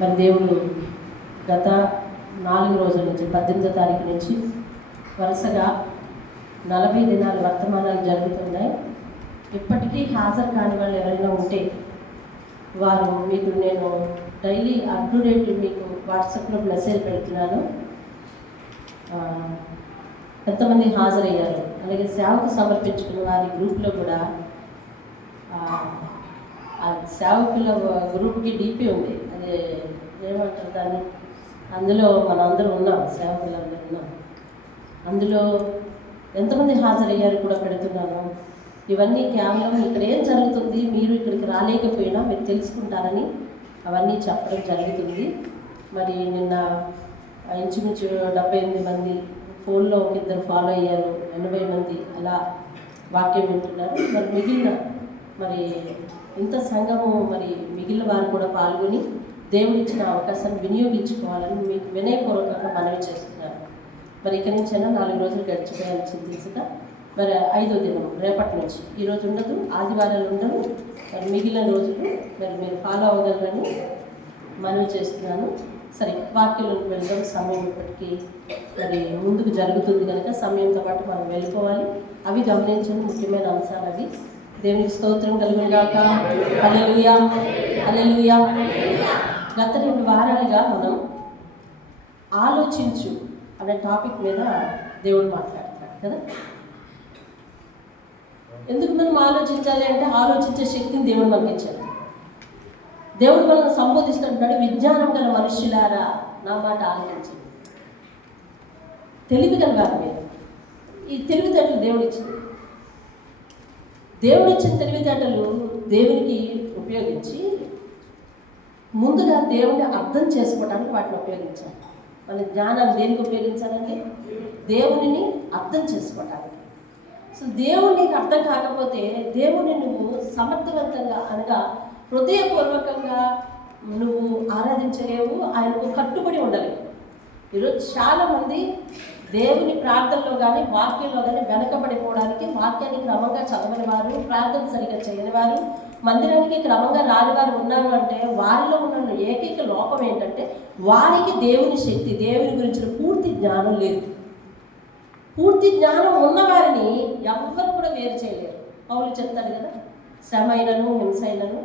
మరి దేవుడు గత 4 రోజుల నుంచి 18వ తారీఖు నుంచి వరుసగా 40 దినాల వర్తమానాలు జరుగుతున్నాయి. ఇప్పటికీ హాజరు కాని వాళ్ళు ఎవరైనా ఉంటే వారు మీకు నేను డైలీ అప్ టు డేట్ మీకు వాట్సాప్లో మెసేజ్ పెడుతున్నాను. ఎంతమంది హాజరయ్యారు, అలాగే సేవకు సమర్పించుకున్న వారి గ్రూప్లో కూడా ఆ సేవకుల గ్రూప్కి డీపీ ఉంది, అది ఏమంటారు దాన్ని, అందులో మనం అందరూ ఉన్నాం, సేవకులందరూ ఉన్నాం. అందులో ఎంతమంది హాజరయ్యారు కూడా పెడుతున్నాను. ఇవన్నీ కేవలం ఇక్కడ ఏం జరుగుతుంది, మీరు ఇక్కడికి రాలేకపోయినా మీరు తెలుసుకుంటారని అవన్నీ చెప్పడం జరుగుతుంది. మరి నిన్న ఇంచుమించు 78 మంది, ఫోన్లో ఒక 2 ఫాలో అయ్యారు, 80 మంది అలా వాక్యం వింటున్నారు. మరి మిగిలిన మరి ఇంత సంఘము మరి మిగిలిన వారు కూడా పాల్గొని దేవుడు ఇచ్చిన అవకాశాన్ని వినియోగించుకోవాలని మీకు వినయపూర్వకంగా మనవి చేస్తున్నారు. మరి ఇక్కడి నుంచైనా 4 రోజులు గడిచిపోయాలని చింతించగా మరి 5వ దినం రేపటి నుంచి, ఈరోజు ఉండదు, ఆదివారాలు ఉండవు, మరి మిగిలిన రోజులు మరి మీరు ఫాలో అవ్వగలరని మనవి చేస్తున్నాను. సరే, వాక్యంలోకి వెళ్దాం. సమయం ఇప్పటికీ మరి ముందుకు జరుగుతుంది కనుక సమయంతో పాటు మనం వెళ్ళిపోవాలి. అవి గమనించండి, ముఖ్యమైన అంశాలు అవి. దేవునికి స్తోత్రం కలుగుగాక. హల్లెలూయా, హల్లెలూయా. గత 2 వారాలుగా మనం ఆలోచించు అనే టాపిక్ మీద దేవుడు మాట్లాడుతున్నాడు కదా. ఎందుకు మనం ఆలోచించాలి అంటే, ఆలోచించే శక్తిని దేవుడు మనకి ఇచ్చాడు. దేవుడు మనల్ని సంబోధిస్తుంటాడు, విజ్ఞానం గల మనుష్యులారా నా మాట ఆలోచించండి. తెలివి కలగాలి మీరు. ఈ తెలివితేటలు దేవుడు ఇచ్చింది. దేవుడు ఇచ్చిన తెలివితేటలు దేవునికి ఉపయోగించి ముందుగా దేవుడిని అర్థం చేసుకోవడానికి వాటిని ఉపయోగించాలి. మన జ్ఞానాన్ని దేనికి ఉపయోగించాలంటే దేవుడిని అర్థం చేసుకోవటానికి. సో దేవుడు నీకు అర్థం కాకపోతే దేవుడిని నువ్వు సమర్థవంతంగా అనగా హృదయపూర్వకంగా నువ్వు ఆరాధించలేవు, ఆయనకు కట్టుబడి ఉండలేవు. ఈరోజు చాలామంది దేవుని ప్రార్థనలో కానీ వాక్యంలో కానీ వెనకబడిపోవడానికి, వాక్యాన్ని క్రమంగా చదవని వారు, ప్రార్థన సరిగ్గా చేయని వారు, మందిరానికి క్రమంగా రాని వారు ఉన్నారు అంటే వారిలో ఉన్న ఏకైక లోపం ఏంటంటే వారికి దేవుని శక్తి, దేవుని గురించిన పూర్తి జ్ఞానం లేదు. పూర్తి జ్ఞానం ఉన్నవారిని ఎవ్వరు కూడా వేరు చేయలేరు. పౌలు చెప్తాడు కదా, శ్రమ అయినను, హింస అయినను,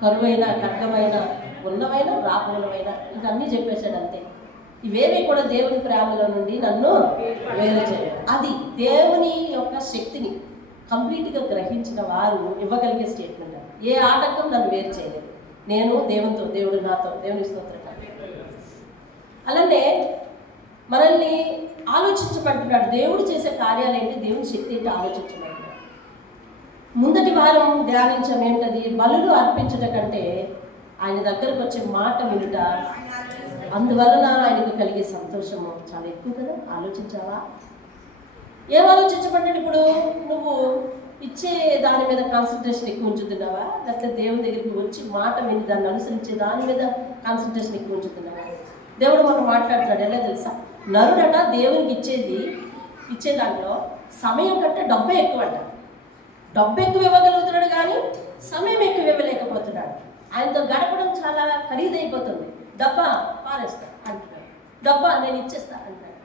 కరువైన, ఖడ్గమైన, ఉన్నవైన, రాకున్నవైన, ఇంకా అన్నీ చెప్పేశాడు అంతే. ఇవేవి కూడా దేవుని ప్రేమలో నుండి నన్ను వేరు చేయలేదు. అది దేవుని యొక్క శక్తిని కంప్లీట్గా గ్రహించిన వారు ఇవ్వగలిగే స్టేట్మెంట్. ఏ ఆటంకం నన్ను వేరు చేయలేదు, నేను దేవునితో, దేవుడు నాతో, దేవుని స్తోత్రం. అలానే మనల్ని ఆలోచించమంటున్నాడు. దేవుడు చేసే కార్యాలు ఏంటి, దేవుని శక్తి ఏంటి ఆలోచించమంటున్నాడు. ముందటి వారం ధ్యానించం ఏంటది, బలులు అర్పించట కంటే ఆయన దగ్గరకు వచ్చే మాట వినుట, అందువలన ఆయనకు కలిగే సంతోషము చాలా ఎక్కువ కదా. ఆలోచించావా? ఏం ఆలోచించబడ్డాడు? ఇప్పుడు నువ్వు ఇచ్చే దాని మీద కాన్సన్ట్రేషన్ ఎక్కువ ఉంచుతున్నావా, లేకపోతే దేవుని దగ్గరికి వచ్చి మాట విని దాన్ని అనుసరించే దాని మీద కాన్సన్ట్రేషన్ ఎక్కువ ఉంచుతున్నావా? దేవుడు మనం మాట్లాడుతున్నాడు ఎలా తెలుసా, నరుడట దేవునికి ఇచ్చే దాంట్లో సమయం కంటే డబ్బే ఎక్కువ అంట. డబ్బు ఎక్కువ ఇవ్వగలుగుతున్నాడు కానీ సమయం ఎక్కువ ఇవ్వలేకపోతున్నాడు. ఆయనతో గడపడం చాలా ఖరీదైపోతుంది. డబ్బా పారేస్తా అంటున్నాడు, డబ్బా నేను ఇచ్చేస్తా అంటాడు.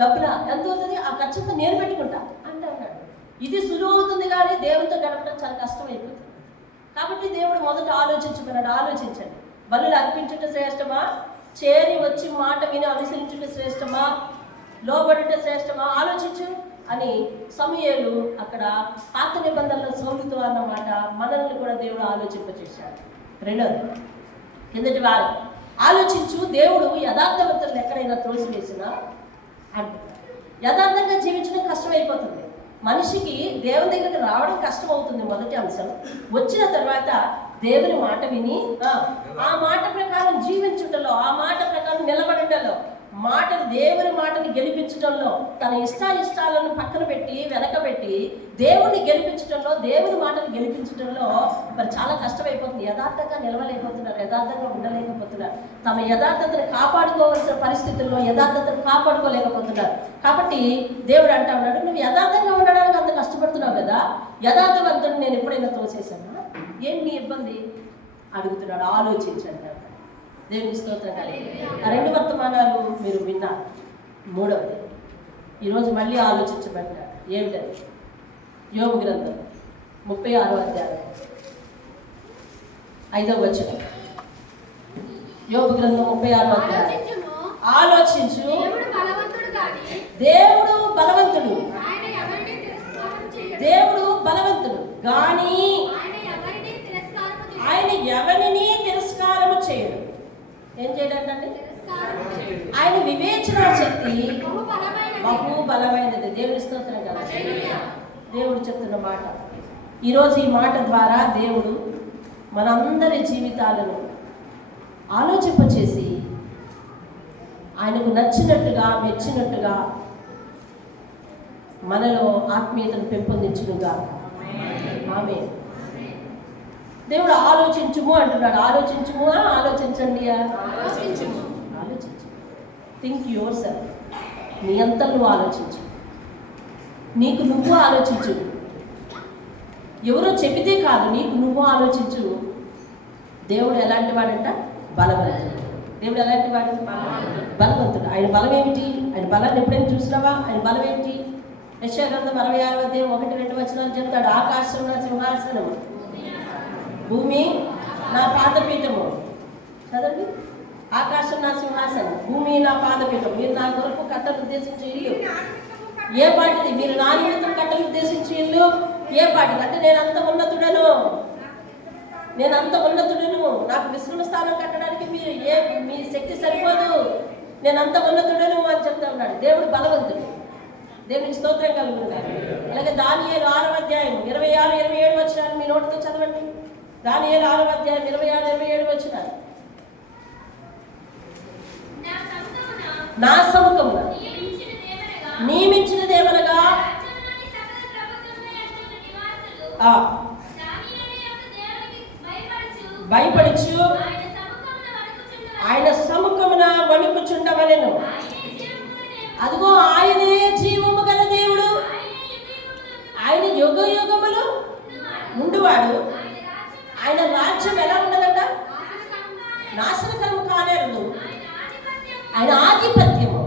డబ్బులా ఎంత అవుతుంది, ఆ ఖర్చుతో నేను పెట్టుకుంటా అంటున్నాడు. ఇది సులువు అవుతుంది కానీ దేవునితో గడపడం చాలా కష్టం అయిపోతుంది. కాబట్టి దేవుడు మొదట ఆలోచించుకున్నాడు. ఆలోచించండి, బలులు అర్పించుట శ్రేష్టమా, చేరి వచ్చి మాట విని అనుసరించుట శ్రేష్టమా, లోబడుట శ్రేష్టమా, ఆలోచించు అని సమూయేలు అక్కడ పాత నిబంధనలో సౌలుతో అన్నమాట మనల్ని కూడా దేవుడు ఆలోచింపచేశాడు. రెండోది, కిందటి వారు ఆలోచించు, దేవుడు యథార్థవంతులను ఎక్కడైనా త్రోసివేసినా అంటున్నారు. యథార్థంగా జీవించడం కష్టమైపోతుంది మనిషికి. దేవుని దగ్గరికి రావడం కష్టం అవుతుంది మొదటి అంశం. వచ్చిన తర్వాత దేవుని మాట విని ఆ మాట ప్రకారం జీవించుటలో, ఆ మాట ప్రకారం నిలబడటంలో, దేవుని మాటని గెలిపించడంలో, తన ఇష్టాలను పక్కన పెట్టి వెనకబెట్టి దేవుని గెలిపించడంలో, దేవుని మాటను గెలిపించడంలో మరి చాలా కష్టమైపోతుంది. యథార్థంగా నిలవలేకపోతున్నారు, యథార్థంగా ఉండలేకపోతున్నారు, తమ యథార్థతను కాపాడుకోవాల్సిన పరిస్థితుల్లో యథార్థతను కాపాడుకోలేకపోతున్నారు. కాబట్టి దేవుడు అంటా ఉన్నాడు, నువ్వు యథార్థంగా ఉండడానికి అంత కష్టపడుతున్నావు కదా, యథార్థవంతుడు నేను ఎప్పుడైనా తోసేసానా, ఏం నీ ఇబ్బంది అడుగుతున్నాడు. ఆలోచించండి. దేవుని స్తోత్రం కానీ ఆ 2 వర్తమానాలు మీరు విన్నారు. మూడవది ఈరోజు మళ్ళీ ఆలోచించబడ్డారు. ఏమిటది? యోబు గ్రంథం 36వ అధ్యాయం 5వ వచనం. యోబు గ్రంథం 36వ అధ్యాయం. ఆలోచించు, దేవుడు బలవంతుడు, దేవుడు బలవంతుడు కానీ ఆయన ఎవరిని తిరస్కారము చేయడు. ఏం చేయడండి? ఆయన వివేచన శక్తి బహు బలమైనది. దేవుని స్తోత్రం కదా. దేవుడు చెప్తున్న మాట. ఈరోజు ఈ మాట ద్వారా దేవుడు మనందరి జీవితాలను ఆలోచింపచేసి ఆయనకు నచ్చినట్టుగా మెచ్చినట్టుగా మనలో ఆత్మీయతను పెంపొందించునుగా. ఆమేన్. దేవుడు ఆలోచించుము అంటున్నాడు. ఆలోచించుము, ఆలోచించండి. ఆలోచించు. Think your self. నీ అంతా నువ్వు ఆలోచించు. నీకు నువ్వు ఆలోచించు. ఎవరో చెప్పితే కాదు, నీకు నువ్వు ఆలోచించు. దేవుడు ఎలాంటి వాడంట? బలవంతుడు. దేవుడు ఎలాంటి వాడు? బలవంతుడు. ఆయన బలం ఏమిటి? ఆయన బలాన్ని ఎప్పుడైనా చూసినావా? ఆయన బలం ఏమిటి? యెషయా గ్రంథం 66వ అధ్యాయం 1-2 వచనాలు చెప్తాడు. ఆకాశం నా సింహాసనము, భూమి నా పాదపీఠము. చదవండి. ఆకాశం నా సింహాసనం, భూమి నా పాదపీఠం. మీరు నా కొరకు కట్టలు ఉద్దేశించే ఇల్లు ఏ పాటిది? మీరు నా నిమిత్తం కట్టలు ఉద్దేశించే ఇల్లు ఏ పాటిది? అంటే నేను అంత ఉన్నతుడను, నాకు విశ్రమ స్థానం కట్టడానికి మీ శక్తి సరిపోదు, నేను అంత ఉన్నతుడను అని చెప్తా ఉన్నాడు. దేవుడు బలవంతుడు. దేవునికి స్తోత్రం కలుగుతారు. అలాగే దానియేలు 6వ అధ్యాయం 26-27 వచనాలు మీ నోటితో చదవండి. దానియేలు 6వ అధ్యాయం 26-27 వచనాలు. నా సముఖమున నియమించినదేమనగా భయపడుచు ఆయన సముఖమున వణుకుచుండవలెను. అదిగో ఆయనే జీవము గల దేవుడు, ఆయన యుగ యుగములు ఉండువాడు. ఆయన రాజ్యం ఎలా ఉండదంట? నాశనకరము కానేరదు. ఆయన ఆధిపత్యము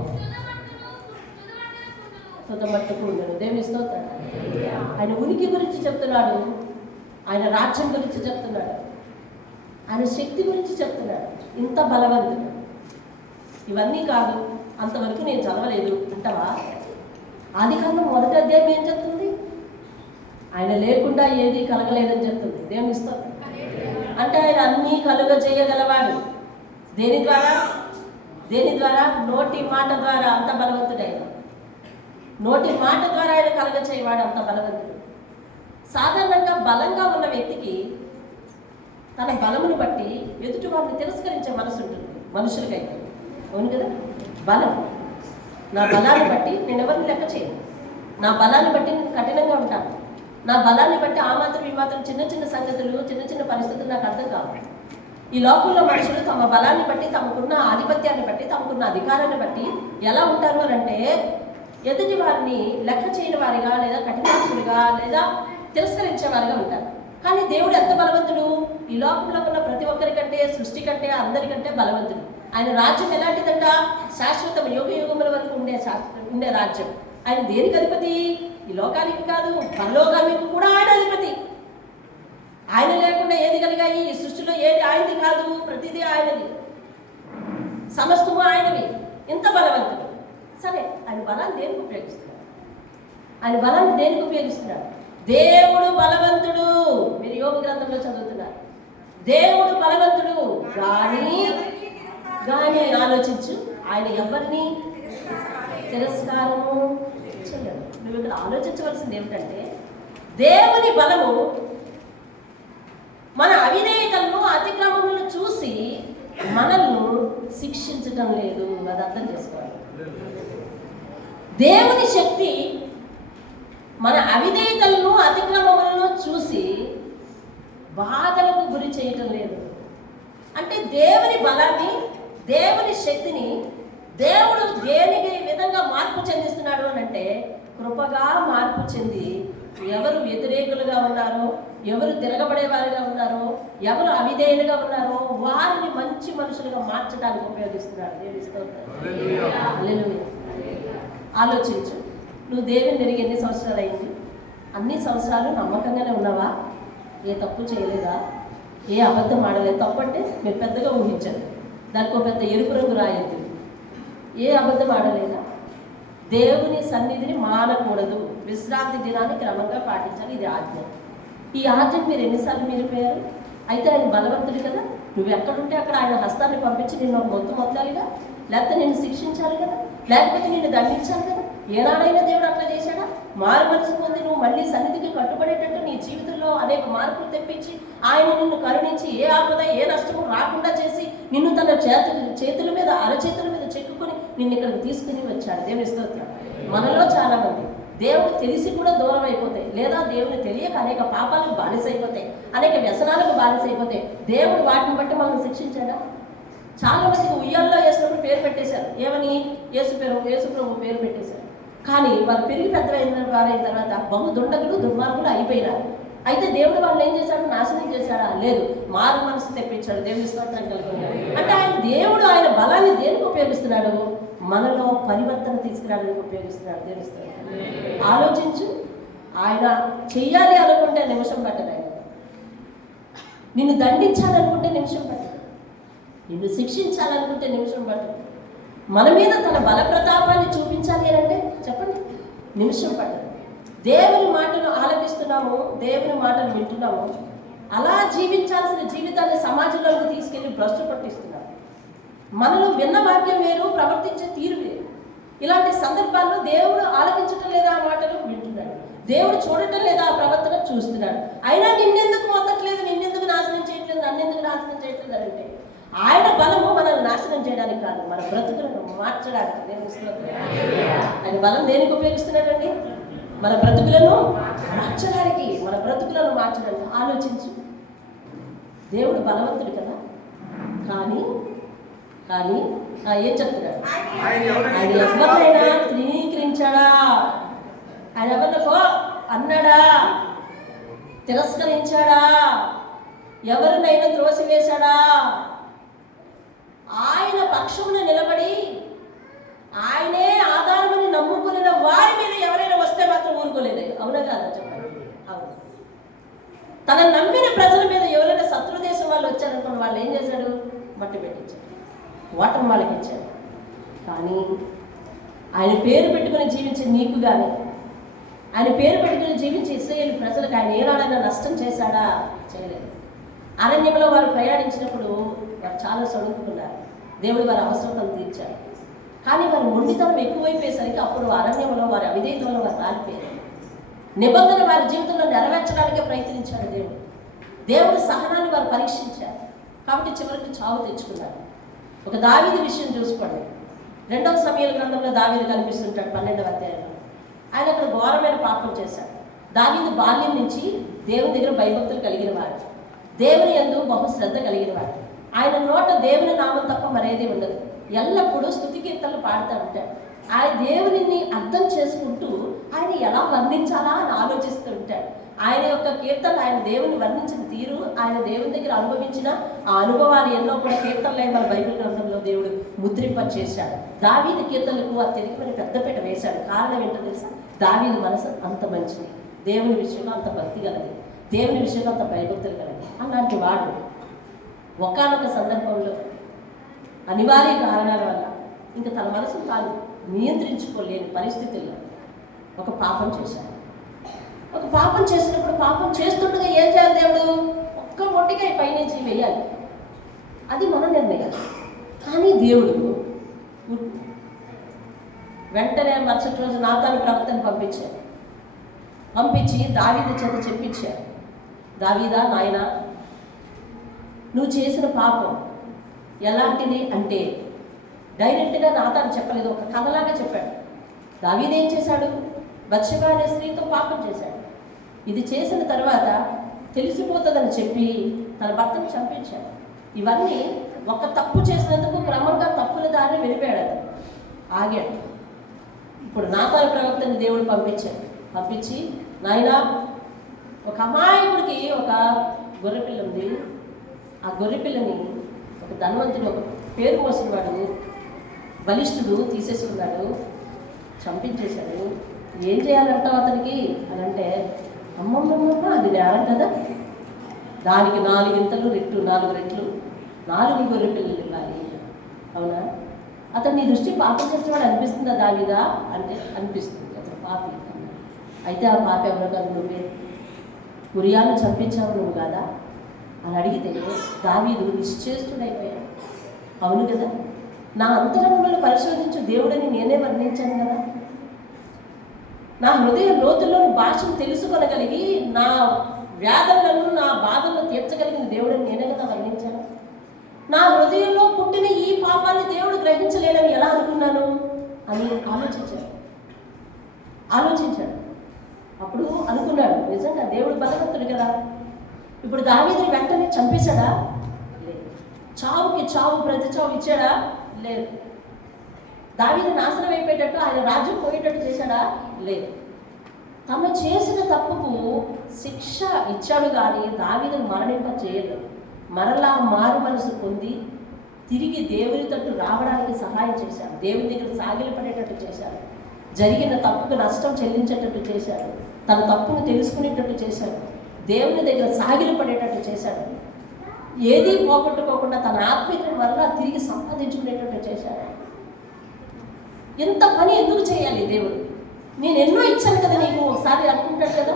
తుదమట్టుకు ఉండదు. దేవుని స్తోత్రం. ఆయన ఉనికి గురించి చెప్తున్నాడు, ఆయన రాజ్యం గురించి చెప్తున్నాడు, ఆయన శక్తి గురించి చెప్తున్నాడు. ఇంత బలవంతుడు. ఇవన్నీ కాదు, అంతవరకు నేను చదవలేదు అంటావా? ఆదికాండం 1వ అధ్యాయం ఏం చెప్తుంది? ఆయన లేకుండా ఏది కలగలేదని చెప్తుంది. దేవుని స్తోత్రం. అంటే ఆయన అన్నీ కలుగ చేయగలవాడు. దేని ద్వారా? నోటి మాట ద్వారా. అంత బలవంతుడు ఆయన. నోటి మాట ద్వారా ఆయన కలుగ చేయవాడు. అంత బలవంతుడు. సాధారణంగా బలంగా ఉన్న వ్యక్తికి తన బలమును బట్టి ఎదుటి వారిని తిరస్కరించే మనసు ఉంటుంది. మనుషులకైతే అవును కదా. బలం, నా బలాన్ని బట్టి నేను ఎవరిని లెక్క చేయను. నా బలాన్ని బట్టి నేను కఠినంగా ఉంటాను. నా బలాన్ని బట్టి ఆ మాత్రం ఈ మాత్రం చిన్న చిన్న సంగతులు, చిన్న చిన్న పరిస్థితులు నాకు అర్థం కావు. ఈ లోకంలో మనుషులు తమ బలాన్ని బట్టి, తమకున్న ఆధిపత్యాన్ని బట్టి, తమకున్న అధికారాన్ని బట్టి ఎలా ఉంటారు అని అంటే ఎదుటి వారిని లెక్క చేయని వారిగా, లేదా కఠినాత్ములుగా, లేదా తిరస్కరించేవారిగా ఉంటారు. కానీ దేవుడు ఎంత బలవంతుడు! ఈ లోకంలో ఉన్న ప్రతి ఒక్కరికంటే, సృష్టి కంటే, అందరికంటే బలవంతుడు. ఆయన రాజ్యం ఎలాంటిదంట? శాశ్వతం, యుగ యుగముల వరకు ఉండే రాజ్యం. ఆయన దేనికి అధిపతి? ఈ లోకానికి కాదు, పరలోకానికి కూడా ఆయన అధిపతి. ఆయన లేకుండా ఏది కలిగాయి? ఈ సృష్టిలో ఏది ఆయనది కాదు, ప్రతిదీ ఆయనది, సమస్తము ఆయనవి. ఇంత బలవంతుడు. సరే, ఆయన బలాన్ని దేనికి ఉపయోగిస్తున్నాడు? దేవుడు బలవంతుడు. మీరు యోబు గ్రంథంలో చదువుతున్నారు. దేవుడు బలవంతుడు కానీ ఆలోచించు, ఆయన ఎవరిని తిరస్కారము చేయడు. నువ్వు ఇక్కడ ఆలోచించవలసింది ఏమిటంటే, దేవుని బలము మన అవిధేయతలను, అతిక్రమములను చూసి మనల్ని శిక్షించటం లేదు. అది అర్థం చేసుకోవాలి. దేవుని శక్తి మన అవిధేయతలను, అతిక్రమములను చూసి బాధలకు గురి చేయటం లేదు. అంటే దేవుని బలాన్ని, దేవుని శక్తిని దేవుడు దేనికి విధంగా మార్పు చెందిస్తున్నాడు అని అంటే, కృపగా మార్పు చెంది ఎవరు వ్యతిరేకులుగా ఉన్నారో, ఎవరు తిరగబడే వారిగా ఉన్నారో, ఎవరు అవిధేయులుగా ఉన్నారో వారిని మంచి మనుషులుగా మార్చడానికి ఉపయోగిస్తున్నాడు. దేవుని స్తోత్రం. హల్లెలూయా. ఆలోచించు, నువ్వు దేవుని ఎరిగి ఎన్ని సంవత్సరాలు అయింది? అన్ని సంవత్సరాలు నమ్మకంగానే ఉన్నావా? ఏ తప్పు చేయలేదా? ఏ అబద్ధం ఆడలేదు? తప్పు అంటే మీరు పెద్దగా ఊహించండి, దానికి ఒక పెద్ద ఎరుపు రంగు రాయద్దు. ఏ అబద్ధం ఆడలేదా? దేవుని సన్నిధిని మానకూడదు, విశ్రాంతి దినాన్ని క్రమంగా పాటించాలి, ఇది ఆజ్ఞ. ఈ ఆజ్ఞను మీరు ఎన్నిసార్లు మీరిపోయారు? అయితే ఆయన బలవంతుడు కదా, నువ్వు ఎక్కడుంటే అక్కడ ఆయన హస్తాన్ని పంపించి నిన్ను మొత్తాలిగా, లేకపోతే నిన్ను శిక్షించాలి కదా, లేకపోతే నిన్ను దండించాలి కదా. ఏనాడైనా దేవుడు అట్లా చేశాడా? మారు మనసు పొంది నువ్వు మళ్ళీ సన్నిధికి కట్టుబడేటట్టు నీ జీవితంలో అనేక మార్పులు తెప్పించి ఆయన నిన్ను కరుణించి ఏ ఆపద ఏ నష్టము రాకుండా చేసి నిన్ను తన చేతుల మీద అరచేతుల మీద చెక్కుకొని నిన్ను ఇక్కడికి తీసుకుని వచ్చాడు. దేవుని స్తోత్రం. మనలో చాలా మంది దేవుడు తెలిసి కూడా దూరం అయిపోతాయి, లేదా దేవుని తెలియక అనేక పాపాలకు బానిసైపోతాయి, అనేక వ్యసనాలకు బానిసైపోతాయి. దేవుడు వాటిని బట్టి మనల్ని శిక్షించాడా? చాలా మందికి ఉయ్యాల్లో వేసినప్పుడు పేరు పెట్టేశారు. ఏమని? యేసు ప్రభు పేరు పెట్టేశారు. కానీ వాళ్ళు పెరిగి పెద్దలైన వారైన తర్వాత బహు దుండగులు దుర్మార్గులు అయిపోయినారు. అయితే దేవుడు వాళ్ళు ఏం చేశాడు? నాశనం చేశాడా? లేదు, మారు మనసు తెప్పించాడు. దేవుని స్తోత్రం కలుగుతున్నాడు. అంటే దేవుడు ఆయన బలాన్ని దేనికి ఉపయోగిస్తున్నాడు? మనలో పరివర్తన తీసుకురావడానికి ఉపయోగిస్తున్నాడు. దేవుని స్తోత్రం. ఆలోచించు, ఆయన చెయ్యాలి అనుకుంటే నిమిషం పట్టదు. ఆయన నిన్ను దండించాలనుకుంటే నిమిషం పట్టదు, నిన్ను శిక్షించాలనుకుంటే నిమిషం పట్టదు. మన మీద తన బల ప్రతాపాన్ని చూపించాలి అని అంటే చెప్పండి, నిమిషం పట్టదు. దేవుని మాటను ఆలపిస్తున్నాము, దేవుని మాటను వింటున్నాము, అలా జీవించాల్సిన జీవితాన్ని సమాజంలోకి తీసుకెళ్లి భ్రష్టు పట్టిస్తున్నాము. మనలో విన్న వాక్యం వేరు, ప్రవర్తించే తీరు వేరు. ఇలాంటి సందర్భాల్లో దేవుడు ఆలకించటం లేదా ఆ మాటలు వింటున్నాడు, దేవుడు చూడటం లేదా ఆ ప్రవర్తన చూస్తున్నాడు. అయినా నిన్నెందుకు మొత్తట్లేదు, నిన్నెందుకు నాశనం చేయట్లేదు, నన్నెందుకు నాశనం చేయట్లేదు అని అంటే ఆయన బలము మనల్ని నాశనం చేయడానికి కాదు, మన బ్రతుకులను మార్చడానికి. ఆయన బలం దేనికి ఉపయోగిస్తున్నాడండి? మన బ్రతుకులను మార్చడానికి, మన బ్రతుకులను మార్చడానికి. ఆలోచించు, దేవుడు బలవంతుడు కదా, కానీ ఏం చెప్తున్నాడు? ఆయన ఎవరినైనా తృణీకరించాడా? ఆయన ఎవరినో అన్నాడా? తిరస్కరించాడా? ఎవరినైనా త్రోసివేశాడా? ఆయన పక్షమున నిలబడి ఆయనే ఆధారమని నమ్ముకున్న వారి మీద ఎవరైనా వస్తే మాత్రం ఊరుకోలేదు. అవునా కాదా చెప్పండి? అవును. తన నమ్మిన ప్రజల మీద ఎవరైనా శత్రు దేశం వాళ్ళు వచ్చారనుకోండి, వాళ్ళు ఏం చేశాడు? మట్టి పెట్టించాడు, ఓటమి వాళ్ళకి ఇచ్చాడు. కానీ ఆయన పేరు పెట్టుకుని జీవించే నీకు కానీ, ఆయన పేరు పెట్టుకుని జీవించే ఇశ్రాయేలు ప్రజలకు ఆయన ఏనాడైనా నష్టం చేశాడా? చేయలేదు. అరణ్యంలో వారు ప్రయాణించినప్పుడు వారు చాలా సడుకున్నారు, దేవుడు వారి అవసరాలను తీర్చాడు. కానీ వారి మొండితనం ఎక్కువైపోయేసరికి అప్పుడు అరణ్యంలో వారి అవిధేయతలో వారు రాలిపోయారు. నిబంధన వారి జీవితంలో నెరవేర్చడానికే ప్రయత్నించాడు దేవుడు. దేవుడి సహనాన్ని వారు పరీక్షించారు, కాబట్టి చివరికి చావు తెచ్చుకున్నారు. ఒక దావీదు విషయం చూసుకోండి. 2వ సమూయేలు గ్రంథంలో దావీదు కనిపిస్తుంటాడు 12వ అధ్యాయంలో. ఆయన అక్కడ ఘోరమైన పాపం చేశాడు. దావీదు బాల్యం నుంచి దేవుని దగ్గర భయభక్తులు కలిగిన వాడు, దేవుని యందు బహు శ్రద్ధ కలిగిన వాడు. ఆయన నోట దేవుని నామం తప్ప మరేది ఉండదు. ఎల్లప్పుడూ స్తుతి కీర్తనలు పాడుతూ ఉంటాడు. ఆయన దేవుని అర్థం చేసుకుంటూ ఆయన ఎలా వర్ణించాలా అని ఆలోచిస్తూ ఉంటాడు. ఆయన యొక్క కీర్తనలు, ఆయన దేవుని వర్ణించిన తీరు, ఆయన దేవుని దగ్గర అనుభవించిన ఆ అనుభవాలు ఎన్నో కూడా కీర్తనలు మన బైబిల్ గ్రంథంలో దేవుడు ముద్రింపచేశాడు. దావీదు కీర్తనలకు అత్యధికమైన పెద్దపీట వేశాడు. కారణం ఏంటో తెలుసా? దావీదు మనసు అంత మంచిది, దేవుని విషయంలో అంత భక్తి కలది, దేవుని విషయంలో అంత భయభక్తులు కలది. అలాంటి వాడు ఒకానొక సందర్భంలో అనివార్య కారణాల వల్ల ఇంకా తన మనసును తాను నియంత్రించుకోలేని పరిస్థితుల్లో ఒక పాపం చేశాడు. ఒక పాపం చేసినప్పుడు పాపం చేస్తుండగా ఏం చేయాలి? దేవుడు ఒక్క మొట్టికాయ పైనుంచి వేయాలి, అది మన నిర్ణయం. కానీ దేవుడు వెంటనే మరుసటి రోజు నాతాను ప్రవక్తను పంపించి దావీదు చేత చెప్పించాడు, దావీదా నాయనా, నువ్వు చేసిన పాపం ఎలాంటిది అంటే డైరెక్ట్గా నాతాను చెప్పలేదు, ఒక కథలాగా చెప్పాడు. దావీదు ఏం చేశాడు? బత్షెబ అనే స్త్రీతో పాపం చేశాడు. ఇది చేసిన తర్వాత తెలిసిపోతుందని చెప్పి తన భర్తను చంపించాడు. ఇవన్నీ ఒక తప్పు చేసినందుకు క్రమంగా తప్పుల దారిని వెళ్ళిపోయాడు. ఆగాడు. ఇప్పుడు నాతాను ప్రవక్తని దేవుడు పంపించి నాయనా, ఒక అమాయకుడికి ఒక గొర్రెపిల్ల ఉంది. ఆ గొర్రెపిల్లని ఒక ధనవంతుడు, ఒక పేరు మోసినవాడు, బలిష్ఠుడు తీసేసుకున్నాడు, చంపించేశాడు. ఏం చేయాలంటావు అతనికి అని అంటే, అమ్మమ్మమ్మ అది నేరం కదా, దానికి 4 రెట్లు 4 గొర్రె పిల్లలు ఇవ్వాలి. అవునా? అతను నీ దృష్టి పాపం చేసేవాడు అనిపిస్తుందా దావీదా అంటే అనిపిస్తుంది. అతను పాపి. అయితే ఆ పాప ఎవరో కాదు, నువ్వే. ఉరియాను చంపించావు నువ్వు కాదా అని అడిగితే దావీదు నిశ్చేష్టుడైపోయాడు. అవును కదా, నా అంతరంగంలో పరిశోధించు దేవుడని నేనే వర్ణించాను కదా, నా హృదయ లోతుల్లోని భాషను తెలుసుకొనగలిగి నా వ్యాధులను నా బాధలను తీర్చగలిగిన దేవుడని నేనే కదా వర్ణించాను. నా హృదయంలో పుట్టిన ఈ పాపాన్ని దేవుడు గ్రహించలేడని ఎలా అనుకున్నాను అని ఆలోచించాడు. అప్పుడు అనుకున్నాడు, నిజంగా దేవుడు బలవంతుడు కదా. ఇప్పుడు దావీదుని వెంటనే చంపేశాడా? లేదు. చావుకి చావు ప్రతి చావు ఇచ్చాడా? లేదు. దావీదు నాశనం అయిపోయేటట్టు, ఆయన రాజ్యం పోయేటట్టు చేశాడా? లేదు. తను చేసిన తప్పుకు శిక్ష ఇచ్చాడు కానీ దావీదును మరణింప చేయలేదు. మరలా మారు మనసు పొంది తిరిగి దేవుని తట్టు రావడానికి సహాయం చేశాడు. దేవుని దగ్గర సాగిలి పడేటట్టు చేశాడు. జరిగిన తప్పుకు నష్టం చెల్లించేటట్టు చేశాడు. తన తప్పును తెలుసుకునేటట్టు చేశాడు. దేవుని దగ్గర సాగిలి పడేటట్టు చేశాడు. ఏదీ పోగొట్టుకోకుండా తన ఆత్మీయతను వల్ల తిరిగి సంపాదించుకునేటట్టు చేశాడు. ఎంత పని ఎందుకు చేయాలి దేవుడు? నేను ఎన్నో ఇచ్చాను కదా నీకు. ఒకసారి అనుకుంటాడు కదా,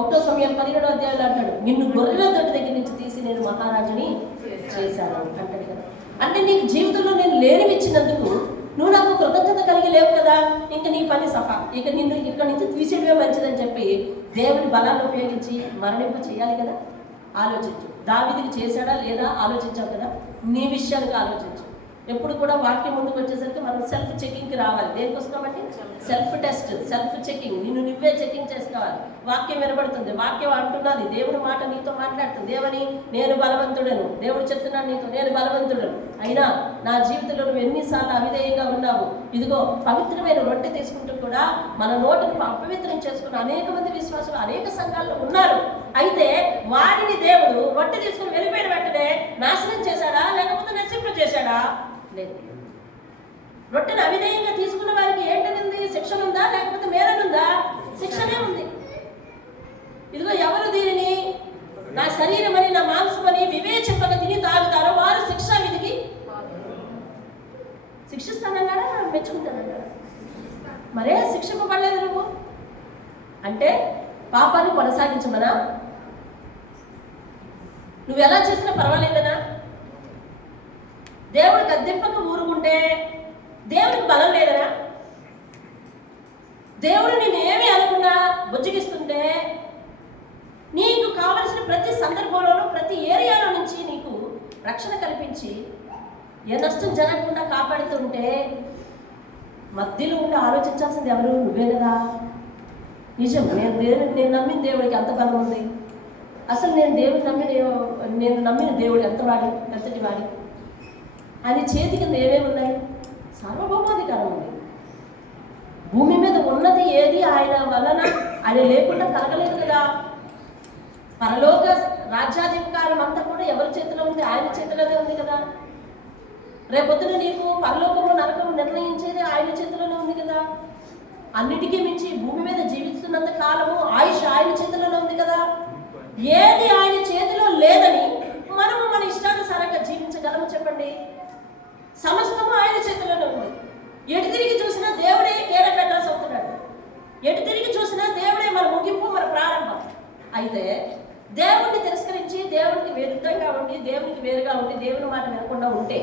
1 సమయాలు 17వ అధ్యాయంలో అంటాడు, నిన్ను గొర్రెల దొడ్డి దగ్గర నుంచి తీసి నేను మహారాజుని చేశాను అంటాడు కదా. అంటే నీకు జీవితంలో నేను లేనివిచ్చినందుకు నువ్వు నాకు కృతజ్ఞత కలిగి లేవు కదా, ఇంక నీ పని సఫా, ఇక నిన్ను ఇక్కడి నుంచి తీసేయడమే మంచిదని చెప్పి దేవుని బలాన్ని ఉపయోగించి మరణింప చేయాలి కదా. ఆలోచించు, దావీదుకి చేశాడా లేదా ఆలోచించావు కదా. నీ విషయానికి ఆలోచించు. ఎప్పుడు కూడా వాక్యం ముందుకు వచ్చేసరికి మనం సెల్ఫ్ చెకింగ్కి రావాలి. దేనికోసమంటే సెల్ఫ్ టెస్ట్, సెల్ఫ్ చెకింగ్. నిన్ను నువ్వే చెకింగ్ చేసుకోవాలి. వాక్యం వినబడుతుంది, వాక్యం అంటున్నది, దేవుడి మాట నీతో మాట్లాడుతుంది. దేవని నేను బలవంతుడను, దేవుడు చెప్తున్నాను నీతో నేను బలవంతుడను. అయినా నా జీవితంలో నువ్వు ఎన్నిసార్లు అవిధేయంగా ఉన్నావు. ఇదిగో పవిత్రమైన రొట్టె తీసుకుంటూ కూడా మన నోటిని అపవిత్రం చేసుకున్న అనేక మంది విశ్వాసులు అనేక సంఘాల్లో ఉన్నారు. అయితే వారిని దేవుడు రొట్టె తీసుకుని వెళ్ళిపోయిన వెంటనే నాశనం చేశాడా లేకపోతే నశింపు చేశాడా? లేదు. రొట్టెను అవిధేయంగా తీసుకున్న వారికి ఏంటనుంది? శిక్షణ ఉందా లేకపోతే మేలనుందా? శిక్షనే ఉంది. ఇదిగో ఎవరు దీనిని నా శరీరం అని నా మాంసమని వివేచింపక తిని తాగుతారో వారు శిక్షా విధికి శిక్షిస్తానన్నాడా మెచ్చుకుంటానన్నాడా? మరే శిక్షింపబడలేదు నువ్వు అంటే పాపాన్ని కొనసాగించమనా? నువ్వు ఎలా చేసినా పర్వాలేదనా? దేవుడు గద్దెంపక ఊరుకుంటే దేవుడికి బలం లేదనా? దేవుడు నేనేమి అనుకున్నా బుజ్జగిస్తుంటే నీకు కావలసిన ప్రతి సందర్భంలోనూ ప్రతి ఏరియాలో నుంచి నీకు రక్షణ కల్పించి ఏ నష్టం జరగకుండా కాపాడుతుంటే మధ్యలో ఉండి ఆలోచించాల్సింది ఎవరు? నువ్వే కదా. నిజం, నేను నమ్మిన దేవుడికి ఎంత బలం ఉంది. అసలు నేను నమ్మిన దేవుడు ఎంతటి వాడి ఆయన చేతి కింద ఏమేమి ఉన్నాయి? సార్వభౌమాధికారం ఉంది. భూమి మీద ఉన్నది ఏది ఆయన వలన, ఆయన లేకుండా కలగలేదు కదా. పరలోక రాజ్యాధికారం అంతా కూడా ఎవరి చేతిలో ఉంది? ఆయన చేతిలోనే ఉంది కదా. రేపొద్దున నీకు పరలోకంలో నరకం నిర్ణయించేది ఆయన చేతిలోనే ఉంది కదా. అన్నిటికీ మించి భూమి మీద జీవిస్తున్నంత కాలము ఆయుష్ ఆయన చేతిలోనే ఉంది కదా. ఏది ఆయన చేతిలో లేదని మనము మన ఇష్టానుసారంగా జీవించగలము చెప్పండి? సమస్తము ఆయన చేతిలోనే ఉంది. ఎటు తిరిగి చూసినా దేవుడే కేర పెట్టాల్సి అవుతున్నాడు. ఎటు తిరిగి చూసినా దేవుడే మన ముగింపు, మన ప్రారంభం. అయితే దేవుడిని తిరస్కరించి దేవుడికి విరుద్ధంగా ఉండి దేవునికి వేరుగా ఉండి దేవుని మాట వినకుండా ఉంటే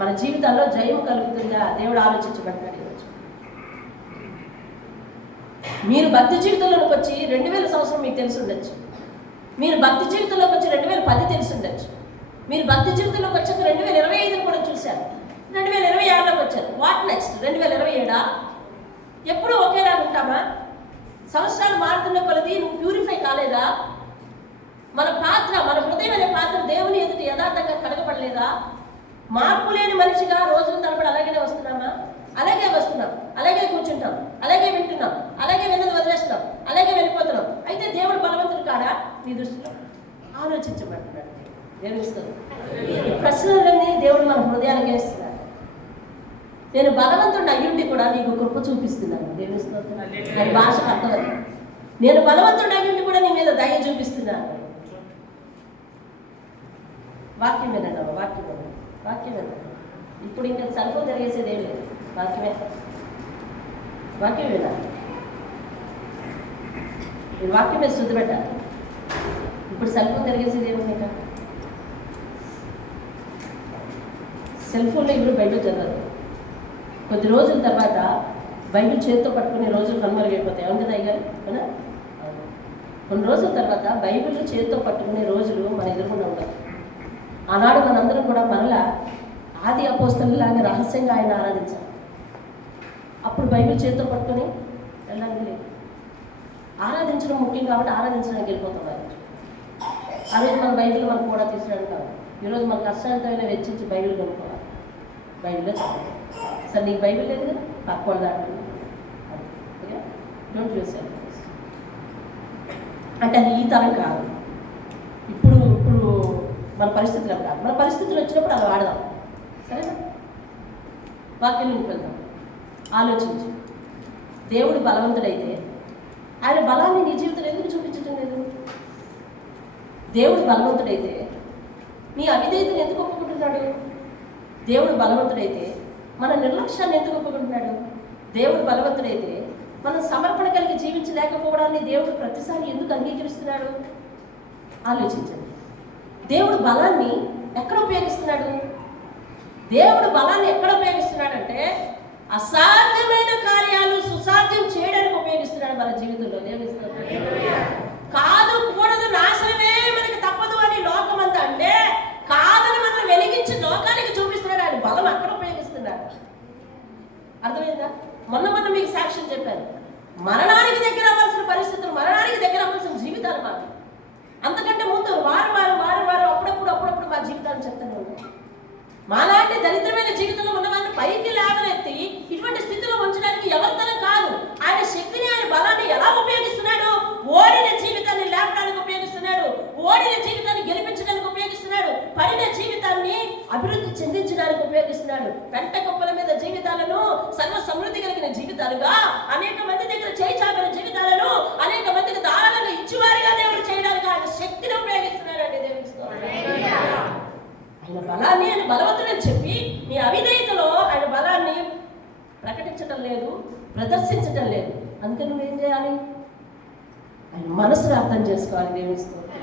మన జీవితాల్లో జయం కలుగుతుందా? దేవుడు ఆలోచించబడ్డాడు. మీరు భక్తి జీవితంలోకి వచ్చి 2000 సంవత్సరం మీకు తెలిసి ఉండొచ్చు. మీరు భక్తి జీవితంలోకి వచ్చి 2010 తెలిసి ఉండొచ్చు. మీరు భక్తి జీవితంలోకి వచ్చాక 2025 కూడా చూశారు. 2026లోకి వచ్చారు. What next? 2027 ఎప్పుడు ఒకేలాగా ఉంటామా? సంవత్సరాలు మారుతున్న కొలది నువ్వు ప్యూరిఫై కాలేదా? మన పాత్ర, మన హృదయం అనే పాత్ర దేవుని ఎదుటి యథార్థంగా కడగబడలేదా? మార్పు లేని మనిషిగా రోజుల తరబడి అలాగనే వస్తున్నామా? అలాగే వస్తున్నాం, అలాగే కూర్చుంటాం, అలాగే వింటున్నాం, అలాగే విన్నది వదిలేస్తున్నాం, అలాగే వెళ్ళిపోతున్నాం. అయితే దేవుడు బలవంతుడు కాడా నీ దృష్టిలో? ఆలోచించమంటున్నాడు. దేవుడిస్తారు ఈ ప్రశ్నలన్నీ దేవుడు మన హృదయానికి వేస్తున్నాడు. నేను బలవంతుడిని అయ్యుండి కూడా నీకు కృప చూపిస్తున్నాను. దేవుడిస్తారు ఆయన భాషకు అర్థమని. నేను బలవంతుడిని అయ్యుండి కూడా నీ మీద దయ చూపిస్తున్నాను. వాక్యం వినండి, వాక్యం వినండి, వాక్యం వినండి. ఇప్పుడు ఇంకా సల్ఫం జరిగేసేది ఏం లేదు. వాక్యమే, వాక్యం వినాలి. ఈ వాక్యం మీద శుద్ధి పెట్టాలి. ఇప్పుడు సల్ఫం జరిగేసేది ఏముంది? ఇంకా సెల్ ఫోన్లో ఇప్పుడు బైబిల్ చదవదు. కొద్ది రోజుల తర్వాత బైబిల్ చేతితో పట్టుకునే రోజులు కనుమరుగైపోతాయి. అవును కదా అయ్యారు అవునా? కొన్ని రోజుల తర్వాత బైబిల్ చేతితో పట్టుకునే రోజులు మన ఎదురుకుండా ఉంటాయి. ఆనాడు మనందరం కూడా మరలా ఆది అపోస్తలులాగా రహస్యంగా ఆయన ఆరాధించాలి. అప్పుడు బైబిల్ చేతితో పట్టుకొని వెళ్ళడానికి లేదు. ఆరాధించడం ముఖ్యం కాబట్టి ఆరాధించడానికి వెళ్ళిపోతాం. ఆ రోజు మన బైబిల్ మనం కూడా తీసుకురావడం కాదు. ఈరోజు మన కష్టాలతో వెచ్చించి బైబిల్ కొనుక్కోవాలి. బైబిల్లో చదవాలి. సరే నీకు బైబిల్ లేదు కదా, పక్కన దాంట్లో డోంట్ యూస్ సెల్ ఫోన్స్. అంటే అది ఈ తరం కాదు. ఇప్పుడు మన పరిస్థితులు కాదు. మన పరిస్థితులు వచ్చినప్పుడు అలా వాడదాం. సరేనా? వాక్యంలోకి వెళ్దాం. ఆలోచించు. దేవుడు బలవంతుడైతే ఆయన బలాన్ని నీ జీవితంలో ఎందుకు చూపించటం లేదు? దేవుడు బలవంతుడైతే నీ అవిధేయతను ఎందుకు ఒప్పుకుంటున్నాడు? దేవుడు బలవంతుడైతే మన నిర్లక్ష్యాన్ని ఎందుకు ఒప్పుకుంటున్నాడు? దేవుడు బలవంతుడైతే మనం సమర్పణ కలిగి జీవించలేకపోవడాన్ని దేవుడు ప్రతిసారి ఎందుకు అంగీకరిస్తున్నాడు? ఆలోచించండి. దేవుడు బలాన్ని ఎక్కడ ఉపయోగిస్తున్నాడు? దేవుడు బలాన్ని ఎక్కడ ఉపయోగిస్తున్నాడంటే అసాధ్యమైన కార్యాలు సుసాధ్యం చేయడానికి ఉపయోగిస్తున్నాడు మన జీవితంలో. కాదు కూడదు నాశనమే మనకి తప్పదు అని లోకమంతా అంటే కాదని మనం వెలిగించి లోకానికి చూపిస్తున్నాడు. ఆయన బలం అక్కడ ఉపయోగిస్తున్నాడు. అర్థమైందా? మొన్న మీకు సాక్ష్యం చెప్పాను. మరణానికి దగ్గర అవ్వాల్సిన పరిస్థితులు, మరణానికి దగ్గర అవ్వాల్సిన జీవితాలు మాకు. అంతకంటే ముందు వారం అప్పుడప్పుడు మా జీవితాన్ని చెప్తాను. మాలాంటి దరిద్రమైన జీవితంలో ఉన్న వాళ్ళని పైకి లేవనెత్తి ఇటువంటి స్థితిలో ఉంచడానికి ఎవరితనం కాదు. ఆయన శక్తిని, ఆయన బలాన్ని ఎలా ఉపయోగిస్తున్నాడు? ఓడిన జీవితాన్ని లేపడానికి ఉపయోగిస్తున్నాడు. ఓడిన జీవితాన్ని గెలిపించడానికి ఉపయోగిస్తున్నాడు. పడిన జీవితాన్ని అభివృద్ధి చెందించడానికి ఉపయోగిస్తున్నాడు. పెంట కుప్పల మీద జీవితాలను సర్వ సమృద్ధి కలిగిన జీవితాలుగా, అనేక మంది దగ్గర చేయి చాపిన జీవితాలను అనేక మందికి దారాలను ఇచ్చివారిగా దేవుడు చేయడానికి ఆయన శక్తిని ఉపయోగిస్తున్నాడు. అంటే దేవుడు ఆయన బలాన్ని, ఆయన బలవంతుడని చెప్పి నీ అవిధేయతలో ఆయన బలాన్ని ప్రకటించడం లేదు, ప్రదర్శించడం లేదు. అందుకని నువ్వేం చేయాలి? ఆయన మనసును అర్థం చేసుకోవాలి. దేవుని స్తోత్రం.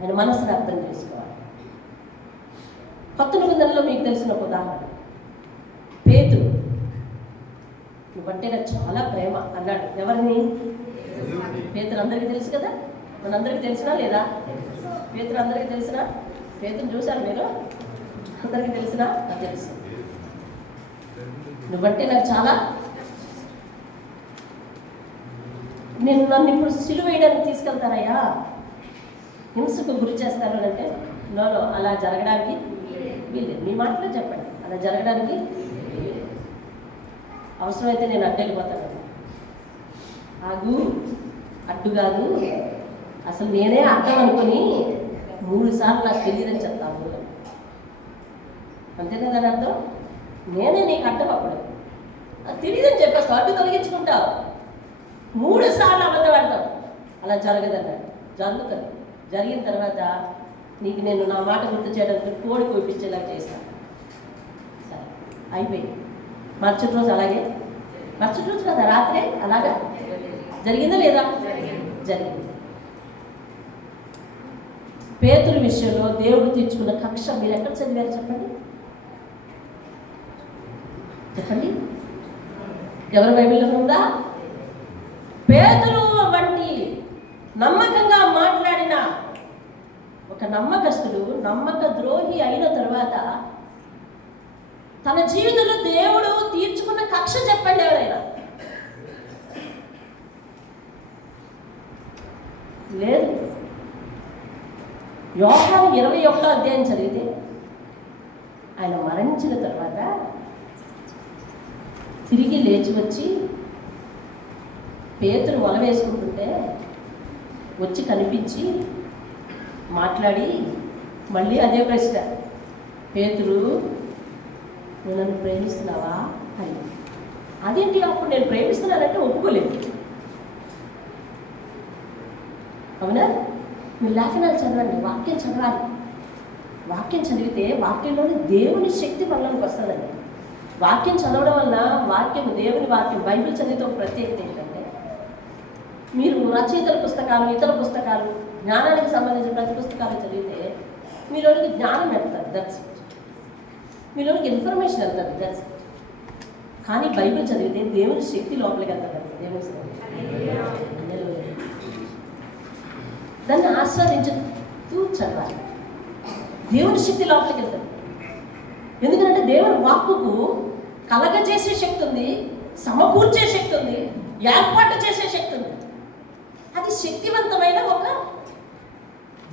ఆయన మనసును అర్థం చేసుకోవాలి. కొత్త నిబంధనలో మీకు తెలిసిన ఒక ఉదాహరణ, పేతురు నువ్వంటే నాకు చాలా ప్రేమ అన్నాడు. ఎవరిని? పేతురు అందరికీ తెలుసు కదా. మనందరికీ తెలిసినా లేదా? పేతురు అందరికీ తెలిసినా? పేతురు చూశారు మీరు? అందరికీ తెలిసినా? నాకు తెలుసు. నువ్వంటే నాకు చాలా, నేను నన్ను ఇప్పుడు సిలువ వేయడానికి తీసుకెళ్తానయ్యా, హింసకు గురి చేస్తాను అంటే నో అలా జరగడానికి వీల్లేదు. మీ మాటలో చెప్పండి, అలా జరగడానికి అవసరమైతే నేను అడ్డెళ్ళిపోతాను. ఆగు, అడ్డు కాదు, అసలు నేనే అడ్డం అనుకుని 3 సార్లు నాకు తెలియదని చెప్తాను. అంతే కదా అర్థం? నేనే నీకు అడ్డం. అప్పుడు తెలియదని చెప్పేస్తావు, అడ్డు తొలగించుకుంటావు. 3 సార్లు అబద్ధం ఆడతావు. అలా జరగదన్నాడు. జరుగుతుంది. జరిగిన తర్వాత నీకు నేను నా మాట గుర్తు చేయడానికి కోడి కోపించేలా చేస్తాను. సరే అయిపోయింది. మరుసటి రోజు అలాగే, మరుసటి రోజు కదా రాత్రే అలాగా జరిగిందా లేదా? జరిగింది. పేతురు విషయంలో దేవుడు తీర్చుకున్న కక్ష మీరు ఎక్కడ చదివారు చెప్పండి? చెప్పండి. ఎవరి బైబిల్లో ఉందా? పేతురు వంటి నమ్మకంగా మాట్లాడిన ఒక నమ్మకస్తుడు నమ్మక ద్రోహి అయిన తర్వాత తన జీవితంలో దేవుడు తీర్చుకున్న కక్ష చెప్పండి ఎవరైనా? లేదు. యోహాను 21వ అధ్యాయం చదివితే ఆయన మరణించిన తర్వాత తిరిగి లేచి వచ్చి పేతురు వల వేసుకుంటుంటే వచ్చి కనిపించి మాట్లాడి మళ్ళీ అదే ప్రశ్న, పేతురు నువ్వు నన్ను ప్రేమిస్తున్నావా అని. అదేంటి అప్పుడు నేను ప్రేమిస్తున్నానంటే ఒప్పుకోలేదు. అవునా? మీరు లేఖనాలు చదవండి, వాక్యం చదవాలి. వాక్యం చదివితే వాక్యంలోని దేవుని శక్తి మనలోకి వస్తుందండి. వాక్యం చదవడం వల్ల దేవుని వాక్యం బైబిల్ చదివితే ఒక ప్రత్యేకత ఏంటంటే, మీరు రచయితల పుస్తకాలు, ఇతర పుస్తకాలు, జ్ఞానానికి సంబంధించిన ప్రతి పుస్తకాలు చదివితే మీలోనికి జ్ఞానం వెళ్తుంది, దట్స్ ఇట్. మీలోనికి ఇన్ఫర్మేషన్ వెళ్తుంది, దట్స్ ఇట్. కానీ బైబిల్ చదివితే దేవుని శక్తి లోపలికి వెళ్తుంది. దేవుని దాన్ని ఆస్వాదించుతూ చదవాలి. దేవుని శక్తి లోపలికి వెళ్తుంది. ఎందుకంటే దేవుని వాక్కుకు కలగజేసే శక్తి ఉంది, సమకూర్చే శక్తి ఉంది, ఏర్పాటు చేసే శక్తి ఉంది. అది శక్తివంతమైన ఒక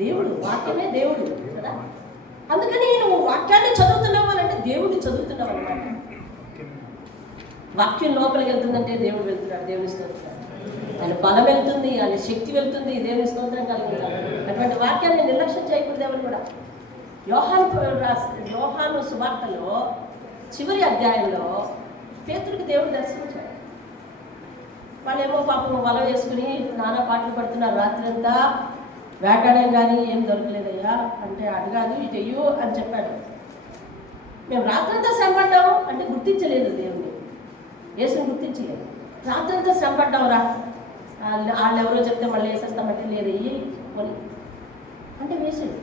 దేవుడు. వాక్యమే దేవుడు కదా. అందుకని నువ్వు వాక్యాన్ని చదువుతున్నావు అని అంటే దేవుడిని చదువుతున్నావు అన్నమాట. వాక్యం లోపలికి వెళ్తుందంటే దేవుడు వెళ్తున్నాడు, దేవుని స్తోత్రం. ఆయన బలం వెళ్తుంది, ఆయన శక్తి వెళ్తుంది, దేవుని స్తోత్రం కలుగుతాడు. అటువంటి వాక్యాన్ని నిర్లక్ష్యం చేయకూడదు ఎవరు కూడా. యోహాను సువార్తలో చివరి అధ్యాయంలో పేతురుకి దేవుడు దర్శించాడు. వాళ్ళేమో పాపం వల వేసుకుని నానా పాటలు పడుతున్నారు, రాత్రి అంతా వేటాడాం కానీ ఏం దొరకలేదయ్యా అంటే, అడగాదు ఇటయ్యు అని చెప్పాడు. మేము రాత్రంతా శ్రమపడ్డాం అంటే గుర్తించలేదు దేవుని, యేసుని గుర్తించలేదు. రాత్రంతా శ్రమపడ్డాం రా, వాళ్ళు ఎవరో చెప్తే మళ్ళీ వేసేస్తామంటే లేదు వెయ్యి అంటే వేసాడు.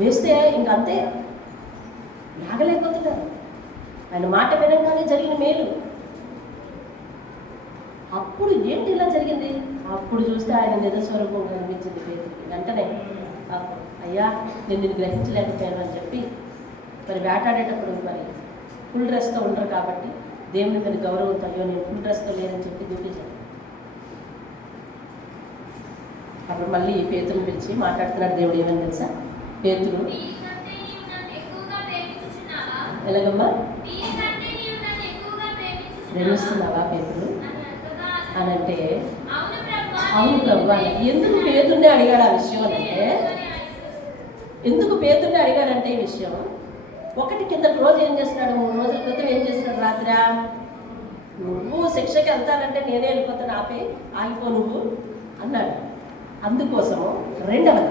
వేస్తే ఇంకంతే లాగలేకపోతున్నారు. ఆయన మాట వినగానే జరిగిన మేలు. అప్పుడు ఏంటి ఇలా జరిగింది? అప్పుడు చూస్తే ఆయన నిజస్వరూపం కనిపించింది పేతురుకి. వెంటనే అయ్యా నేను నిన్ను గ్రహించలేకపోయాను అని చెప్పి, మరి వేటాడేటప్పుడు మరి ఫుల్ డ్రెస్తో ఉండరు కాబట్టి దేవుని మీద గౌరవంతో, అయ్యో నేను ఫుల్ డ్రెస్తో లేదని చెప్పి చూపించాను. అప్పుడు మళ్ళీ పేతురుని పిలిచి మాట్లాడుతున్నాడు దేవుడు. ఏమని తెలుసా? పేతురు ఎలాగమ్మా ప్రేమిస్తున్నావా పేతురు అని అంటే, అవును ప్రభు. ఎందుకు పేతుర్ని అడిగాడు ఆ విషయం అంటే, ఎందుకు పేతుర్ని అడిగాడంటే ఈ విషయం, ఒకటి కింద రోజు ఏం చేస్తున్నాడు, 3 రోజుల క్రితం ఏం చేస్తున్నాడు, రాత్రి నువ్వు శిక్షకి వెళ్తానంటే నేనే వెళ్ళిపోతాను, ఆగిపో నువ్వు అన్నాడు. అందుకోసము రెండవది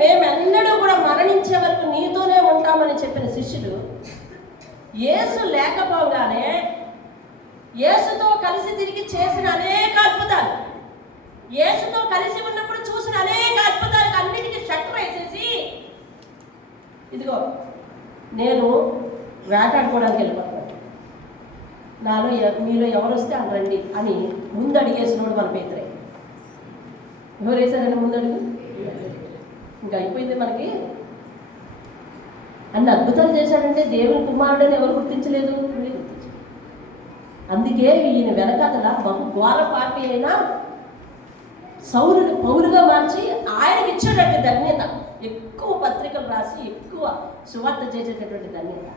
మేమెన్నడూ కూడా మరణించే వరకు నీతోనే ఉంటామని చెప్పిన శిష్యులు యేసు లేకపోగానే యేసుతో కలిసి తిరిగి చేసిన అనేక అద్భుతాలు, యేసుతో కలిసి ఉన్నప్పుడు చూసిన అనేక అద్భుతాలకు అన్నిటికీ షట్టర్ వేసేసి, ఇదిగో నేను వేటాడుకోవడానికి వెళ్ళిపోతున్నాను, మీలో ఎవరు వస్తే అని రండి అని ముందు అడిగేసినోడు మన పేతురే. ఎవరు వేశారని ముందడుగు? ఇంకా అయిపోయింది మనకి. అన్ని అద్భుతాలు చేశాడంటే దేవుని కుమారుడని ఎవరు గుర్తించలేదు? అందుకే ఈయన వెనకాతల బహు ఘోర పాపి అయినా పౌరుగా మార్చి ఆయనకి ఇచ్చేటటువంటి ధన్యత, ఎక్కువ పత్రికలు రాసి ఎక్కువ సువార్త చేసేటటువంటి ధన్యత.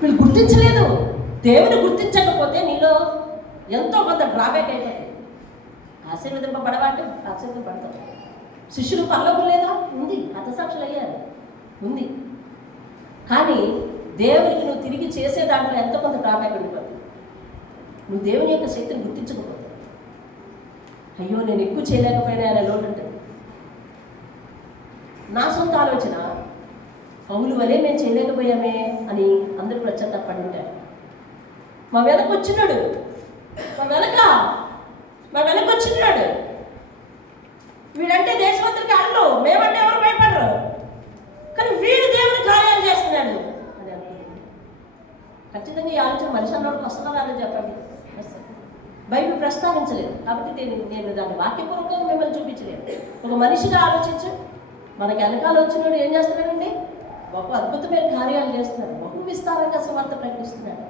వీళ్ళు గుర్తించలేదు. దేవుని గుర్తించకపోతే నీలో ఎంతో కొంత డ్రాబ్యాక్ అయిపోతుంది. ఆశీర్వదింపబడవాలంటే ఆశీర్వదింపబడతాం. శిష్యులు పరలోకం లేదా? ఉంది. హతసాక్షులు అయ్యారు, ఉంది. కానీ దేవునికి నువ్వు తిరిగి చేసే దాంట్లో ఎంతో కొంత డ్రాబ్యాక్ ఉండిపోతుంది. నువ్వు దేవుని యొక్క శక్తిని గుర్తించకపోతే, అయ్యో నేను ఎక్కువ చేయలేకపోయినా అనే లోటు ఉంటుంది. నా సొంత ఆలోచన, పౌలు వలే మేము చేయలేకపోయామే అని అందరూ పశ్చాత్తాపడి ఉంటారు. మా వెనకొచ్చినాడు, మా వెనకొచ్చినాడు, వీడంటే దేశమంతరికి అల్లు, మేమంటే ఎవరు భయపడరు, కానీ వీడు దేవుని కార్యాలు చేస్తున్నాడు అని అనుకుంటుంది. ఖచ్చితంగా ఈ ఆలోచన మనిషి అన్నోడికి వస్తున్నారా అని చెప్పండి. బైబిల్ ప్రస్తావించలేదు కాబట్టి నేను దాన్ని వాక్యపూర్వకంగా మిమ్మల్ని చూపించలేదు. ఒక మనిషిగా ఆలోచించు. మనకి వెనకాల వచ్చినాడు ఏం చేస్తున్నాడండి? ఒక అద్భుతమైన కార్యాలు చేస్తున్నాడు, బహు విస్తారంగా సువార్త ప్రకటిస్తున్నాడు.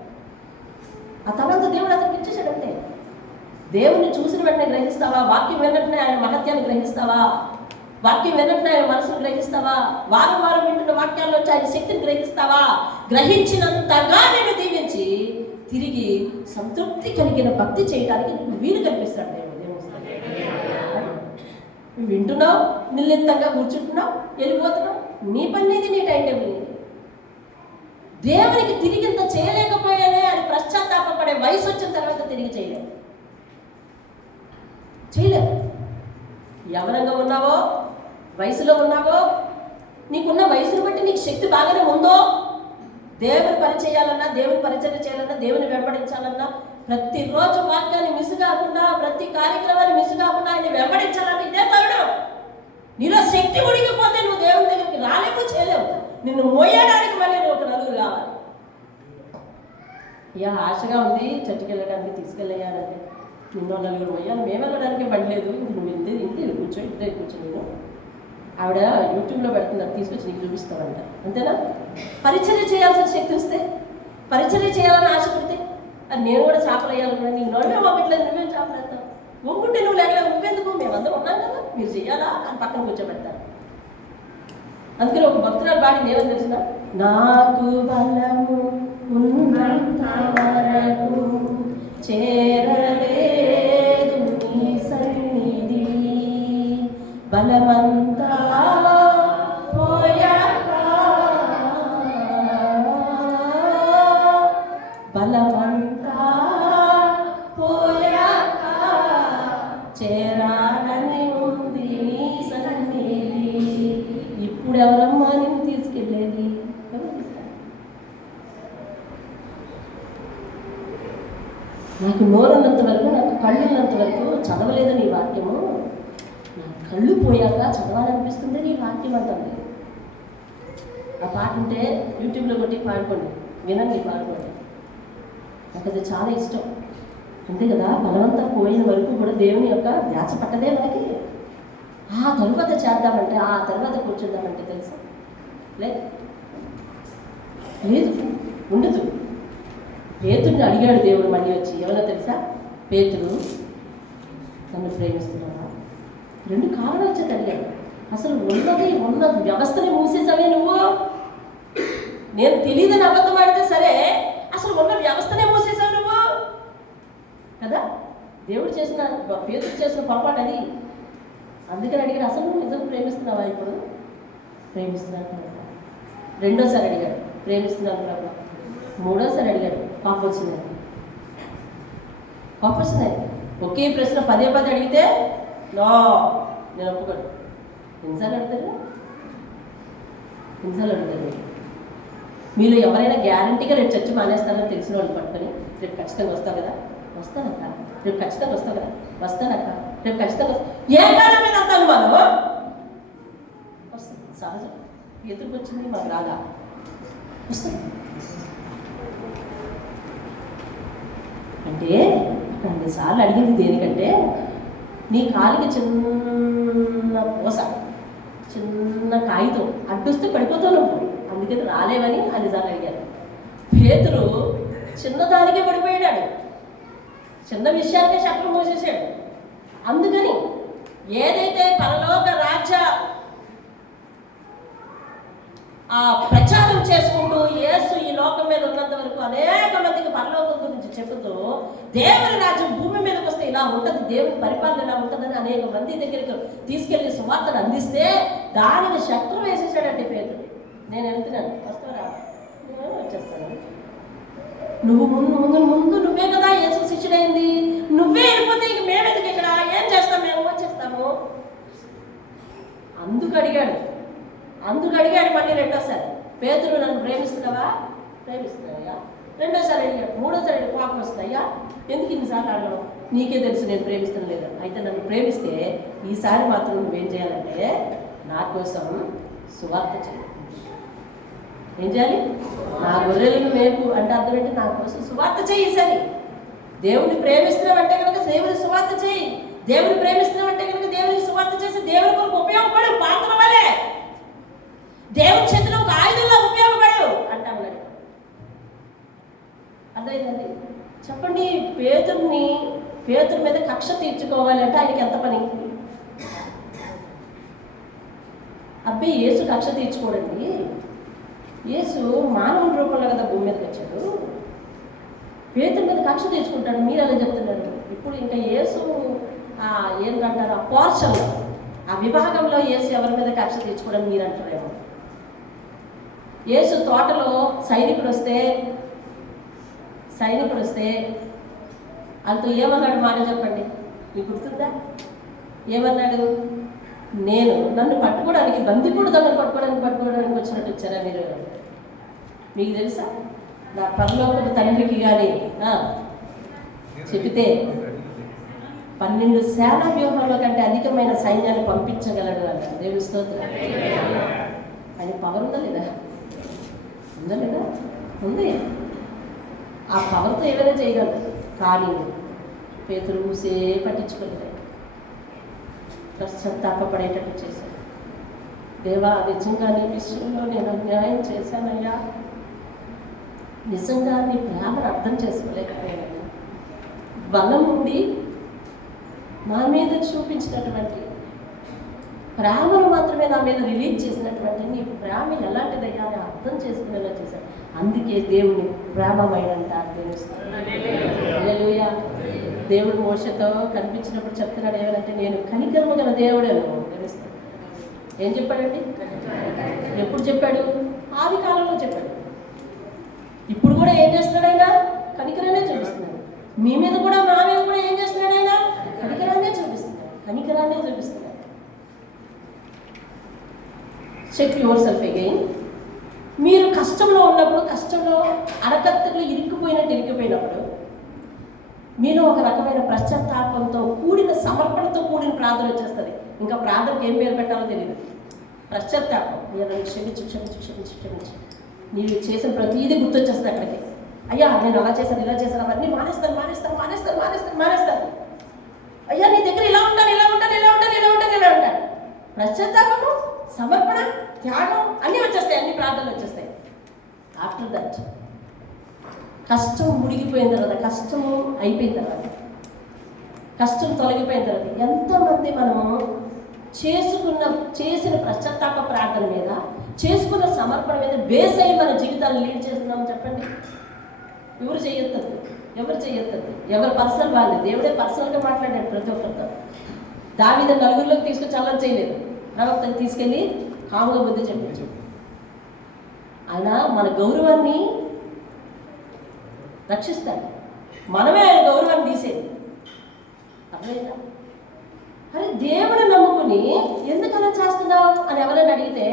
ఆ తర్వాత దేవుడు అతనికి ఇచ్చేసాడంటే, దేవుణ్ణి చూసిన వెంటనే గ్రహిస్తావా? వాక్యం వెంటనే ఆయన మహత్యాన్ని గ్రహిస్తావా? వాక్యం విన్నట్టు ఆయన మనసును గ్రహిస్తావా? వారం వారం వింటున్న వాక్యాల్లో వచ్చి ఆయన శక్తిని గ్రహిస్తావా? గ్రహించినంతగా నేను దీవించి తిరిగి సంతృప్తి కలిగిన భక్తి చేయడానికి నీకు వీలు కల్పిస్తాడు దేవుడు. వింటున్నావు, నిర్లిప్తంగా కూర్చుంటున్నావు, వెళ్ళిపోతున్నావు, నీ పని నీది, నీ టైం టేబుల్ నీది. దేవునికి తిరిగి ఇంత చేయలేకపోయానే అని పశ్చాత్తాపడే వయసు వచ్చిన తర్వాత తిరిగి చేయలేవు. యవనంగా ఉన్నావో, వయసులో ఉన్నావో, నీకున్న వయసును బట్టి నీకు శక్తి బాగానే ఉందో, దేవుని పని చేయాలన్నా, దేవుని పరిచయం చేయాలన్నా, దేవుని వెంబడించాలన్నా, ప్రతిరోజు వాక్యాన్ని మిస్ కాకుండా, ప్రతి కార్యక్రమాన్ని మిస్ కాకుండా ఆయన వెంబడించాలని ఇదే తోడు. నీలో శక్తి ఉడిగిపోతే నువ్వు దేవుని దగ్గరికి రాలేవు, చేయలేవు. నిన్ను మోయడానికి మళ్ళీ నువ్వు ఒక నలుగురు కావాలి. ఆశగా ఉంది చర్చికి వెళ్ళడానికి, తీసుకెళ్ళాలంటే నిన్నో నలుగురు మోయాలి. మేము వెళ్ళడానికి పడలేదు, నువ్వు ఇంటి కూర్చో నేను ఆవిడ యూట్యూబ్లో పెడుతున్నారు, తీసుకొచ్చి నీకు చూపిస్తామంట. అంతేనా? పరిచర్య చేయాల్సిన శక్తి వస్తే, పరిచర్య చేయాలని ఆశ పడితే, అది నేను కూడా చేపలు వేయాలన్నా నీ నోళ్ళే వంగట్లేదు, నువ్వేం చేపలు వేస్తావు? వంగుంటే నువ్వు లేకలేదు, నువ్వెందుకు? మేమందరం ఉన్నాం కదా, మీరు చెయ్యాలా అని పక్కన కూర్చోబెడతారు. అందుకని ఒక భక్తురాలు బాడీ ఏమని తెలిసిన, నాకు బలము ఉన్నంత వరకు చేరలేదు నీ సన్నిధి, బలమంతా పోయాక, బలమంతా పోయాక చేరాలని ఉంది నీ సన్నిధి. ఇప్పుడు ఎవరమ్మా నేను తీసుకెళ్ళేది? నాకు నోరున్నంత వరకు, నాకు కళ్ళు ఉన్నంత వరకు చదవలేదని ఈ వాక్యము, నాకు కళ్ళు పోయాక చదవాలనిపిస్తుంది నీ వాక్యం అంటుంది. ఆ పాట ఉంటే యూట్యూబ్లో కొట్టి పాడుకోండి, వినండి, పాడుకోండి. నాకు అది చాలా ఇష్టం. అంతే కదా, బలవంతం పోయిన వరకు కూడా దేవుని యొక్క ధ్యాస పట్టదే మనకి. ఆ తరువాత చేద్దామంటే, ఆ తర్వాత కూర్చుందామంటే తెలుసా? లేదు, ఉండదు. పేతుడిని అడిగాడు దేవుడు మళ్ళీ వచ్చి, ఎవరో తెలుసా? పేతుడు నన్ను ప్రేమిస్తున్నావా? 2 కారణాలు వచ్చేది అడిగాడు. అసలు ఉన్న వ్యవస్థని మూసేసావే నువ్వు. నేను తెలియదని అబద్ధం ఆడితే సరే, అసలు ఉన్న వ్యవస్థనే మూసేసావు నువ్వు కదా. దేవుడు చేసిన, పేతుడు చేసిన పొరపాటు అది. అందుకని అడిగాడు, అసలు నువ్వు నిజం ప్రేమిస్తున్నావా? ఇప్పుడు ప్రేమిస్తున్నాను. రెండోసారి అడిగాడు, ప్రేమిస్తున్నాను ప్రభు. మూడోసారి అడిగాడు, కోపం వచ్చింది. ఒకే ప్రశ్న పదే అడిగితే నో, నేను ఒప్పుకోను. ఎన్నిసార్లు అడుగుతారు? మీలో ఎవరైనా గ్యారంటీగా రేపు చర్చ మానేస్తారని తెలిసిన వాళ్ళు పట్టుకొని, రేపు ఖచ్చితంగా వస్తావు కదా? వస్తానక్క. రేపు ఖచ్చితంగా వస్తావు కదా? వస్తానక్క. రేపు ఖచ్చితంగా వస్తా. ఏ కాలం మీద అంత అనుమానం వస్తుంది, సహజం. ఎదురుకు వచ్చింది మాకు రాదా? వస్తుంది. అంటే అన్నిసార్లు అడిగింది దేనికంటే, నీ కాలికి చిన్న పూస, చిన్న కాగితం అడ్డొస్తే పడిపోతావు నువ్వు, అందుకని రాలేవని అన్నిసార్లు అడిగారు. పేతురు చిన్నదానికే పడిపోయాడు, చిన్న విషయానికే చక్రం మూసేసాడు. అందుకని ఏదైతే పరలోక రాజ్య ప్రచారం చేసుకుంటూ యేసు ఈ లోకం మీద ఉన్నంత వరకు అనేక మందికి పరలోకం గురించి చెబుతూ, దేవుని రాజ్యం భూమి మీదకి వస్తే ఇలా ఉంటుంది, దేవుని పరిపాలన ఇలా ఉంటుందని అనేక మంది దగ్గరికి తీసుకెళ్లి సువార్తను అందిస్తే దానిని శక్తులు వేసేసాడంటే పేతుడు. నేను వెళ్తున్నాను, వస్తారా? వచ్చేస్తాను. నువ్వు ముందు నువ్వే కదా యేసు శిష్యుడైంది, నువ్వే వెళ్ళిపోతే ఇక మేమెందుకు ఇక్కడ? ఏం చేస్తాం మేము? వచ్చేస్తాము. అందుకు అడిగాడు మళ్ళీ రెండోసారి, పేతురు నన్ను ప్రేమిస్తున్నావా? ప్రేమిస్తున్నాయ్యా. రెండోసారి అడిగాడు, మూడోసారి అడిగి, కోపం వస్తాయ్యా, ఎందుకు ఇన్నిసార్లు అడగడం? నీకే తెలుసు నేను ప్రేమిస్తాను లేదా? అయితే నన్ను ప్రేమిస్తే ఈసారి మాత్రం నువ్వేం చేయాలంటే నా కోసం సువార్త చేయాలి. ఏం చేయాలి? నా గొర్రెలను మేపు అంటే అర్థం ఏంటి? నా కోసం సువార్త చేయి. ఈసారి దేవుడిని ప్రేమిస్తున్నావంటే కనుక దేవుని సువార్త చేయి. దేవుని ప్రేమిస్తున్నావంటే కనుక దేవునికి సువార్త చేసి దేవుని కొరకు ఉపయోగపడు. పాత్ర వలే దేవుని చేతిలో ఒక ఆయుధంలో ఉపయోగపడు అంటాం. అర్థమైందండి? చెప్పండి, పేతురు మీద కక్ష తీర్చుకోవాలంటే ఆయనకి ఎంత పని? అబ్బాయి యేసు కక్ష తీర్చుకోడండి, యేసు మానవుని రూపంలో కదా భూమి మీదకి వచ్చాడు, పేతురు మీద కక్ష తీర్చుకుంటాడు, మీరు అలా చెప్తున్నారు. ఇప్పుడు ఇంకా యేసు ఏంటంటారు, ఆ పోర్షన్లో, ఆ విభాగంలో యేసు ఎవరి మీద కక్ష తీర్చుకోవడం మీరు అంటారేమో. యేసు తోటలో సైనికుడు వస్తే అంటూ ఏమన్నాడు మాట చెప్పండి, మీకు గుర్తుందా? ఏమన్నాడు? నన్ను పట్టుకోవడానికి బందిపోడు దగ్గర పట్టుకోవడానికి వచ్చినట్టు వచ్చారా మీరు? మీకు తెలుసా? నా పరలోకపు తండ్రికి కానీ చెబితే 12 సేనా వ్యూహంలో కంటే అధికమైన సైన్యాన్ని పంపించగలడు అంట. దేవుని స్తోత్రం. ఆయన పవర్ ఉందా లేదా? ఉంది. ఆ పవర్తో ఏమైనా చేయగలరు. కానీ పేతురు ఊసే పట్టించుకోలేదు, పశ్చాత్తాపడేటట్టు చేశాడు. దేవా, నిజంగా నీ విషయంలో నేను అన్యాయం చేశానయ్యా, నిజంగా నీ ప్రేమను అర్థం చేసుకోలేకపోయాను. బలం ఉండి నా మీద చూపించినటువంటి ప్రేమను మాత్రమే నా మీద రిలీజ్ చేసినటువంటి నీ ప్రేమ ఎలాంటిదయ్యా అని అర్థం చేసుకునేలా చేశాడు. అందుకే దేవుని ప్రేమమైనంట హల్లెలూయా. దేవుడు మోషతో కనిపించినప్పుడు చెప్తున్నాడు ఏమంటే, నేను కనికరము గల దేవుడేను తెలుస్తాను. ఏం చెప్పాడండి? ఎప్పుడు చెప్పాడు? ఆది కాలంలో చెప్పాడు. ఇప్పుడు కూడా ఏం చేస్తున్నాడు ఆయన? కనికరాన్నే చూపిస్తున్నాడు. మీ మీద కూడా, మా మీద కూడా ఏం చేస్తున్నాడు ఆయన? కనికరాన్నే చూపిస్తున్నాడు. Check yourself again. మీరు కష్టంలో ఉన్నప్పుడు, కష్టంలో అరకత్తలో ఇరికిపోయినప్పుడు మీలో ఒక రకమైన పశ్చాత్తాపంతో కూడిన, సమర్పణతో కూడిన ప్రార్థన వచ్చేస్తుంది. ఇంకా ప్రార్థనకి ఏం పేరు పెట్టాలో తెలియదు. పశ్చాత్తాపం. మీరు క్షమించు. నీవు చేసిన ప్రతిదీ గుర్తొచ్చేస్తుంది అక్కడికి. అయ్యా, నేను అలా చేశాను, ఇలా చేశాను, అవన్నీ మానేస్తాను. అయ్యా, నీ దగ్గర ఇలా ఉంటాను. పశ్చాత్తాపము, సమర్పణ, త్యాగం అన్నీ వచ్చేస్తాయి. అన్ని ప్రార్థనలు వచ్చేస్తాయి. ఆఫ్టర్ దట్ కష్టం ముడిగిపోయిన తర్వాత, కష్టము అయిపోయిన తర్వాత, కష్టం తొలగిపోయిన తర్వాత ఎంతోమంది మనము చేసిన పశ్చాత్తాప ప్రార్థన మీద, చేసుకున్న సమర్పణ మీద బేస్ అయ్యి మన జీవితాన్ని లీడ్ చేస్తున్నాం చెప్పండి. ఎవరు చేయొద్దు. ఎవరు పర్సనల్ వాళ్ళే. దేవుడే పర్సనల్గా మాట్లాడాడు ప్రతి ఒక్కరితో. దావీదు నలుగురిలోకి తీసుకొచ్చి అల్లం చేయలేదు, ప్రవక్తకి తీసుకెళ్ళి కాముగా బుద్ధి చెప్పించు. ఆయన మన గౌరవాన్ని రక్షిస్తాడు, మనమే ఆయన గౌరవాన్ని తీసేది. అర్థమైందా? అరే, దేవుడు నమ్ముకుని ఎందుకు అలా చేస్తున్నావు అని ఎవరైనా అడిగితే,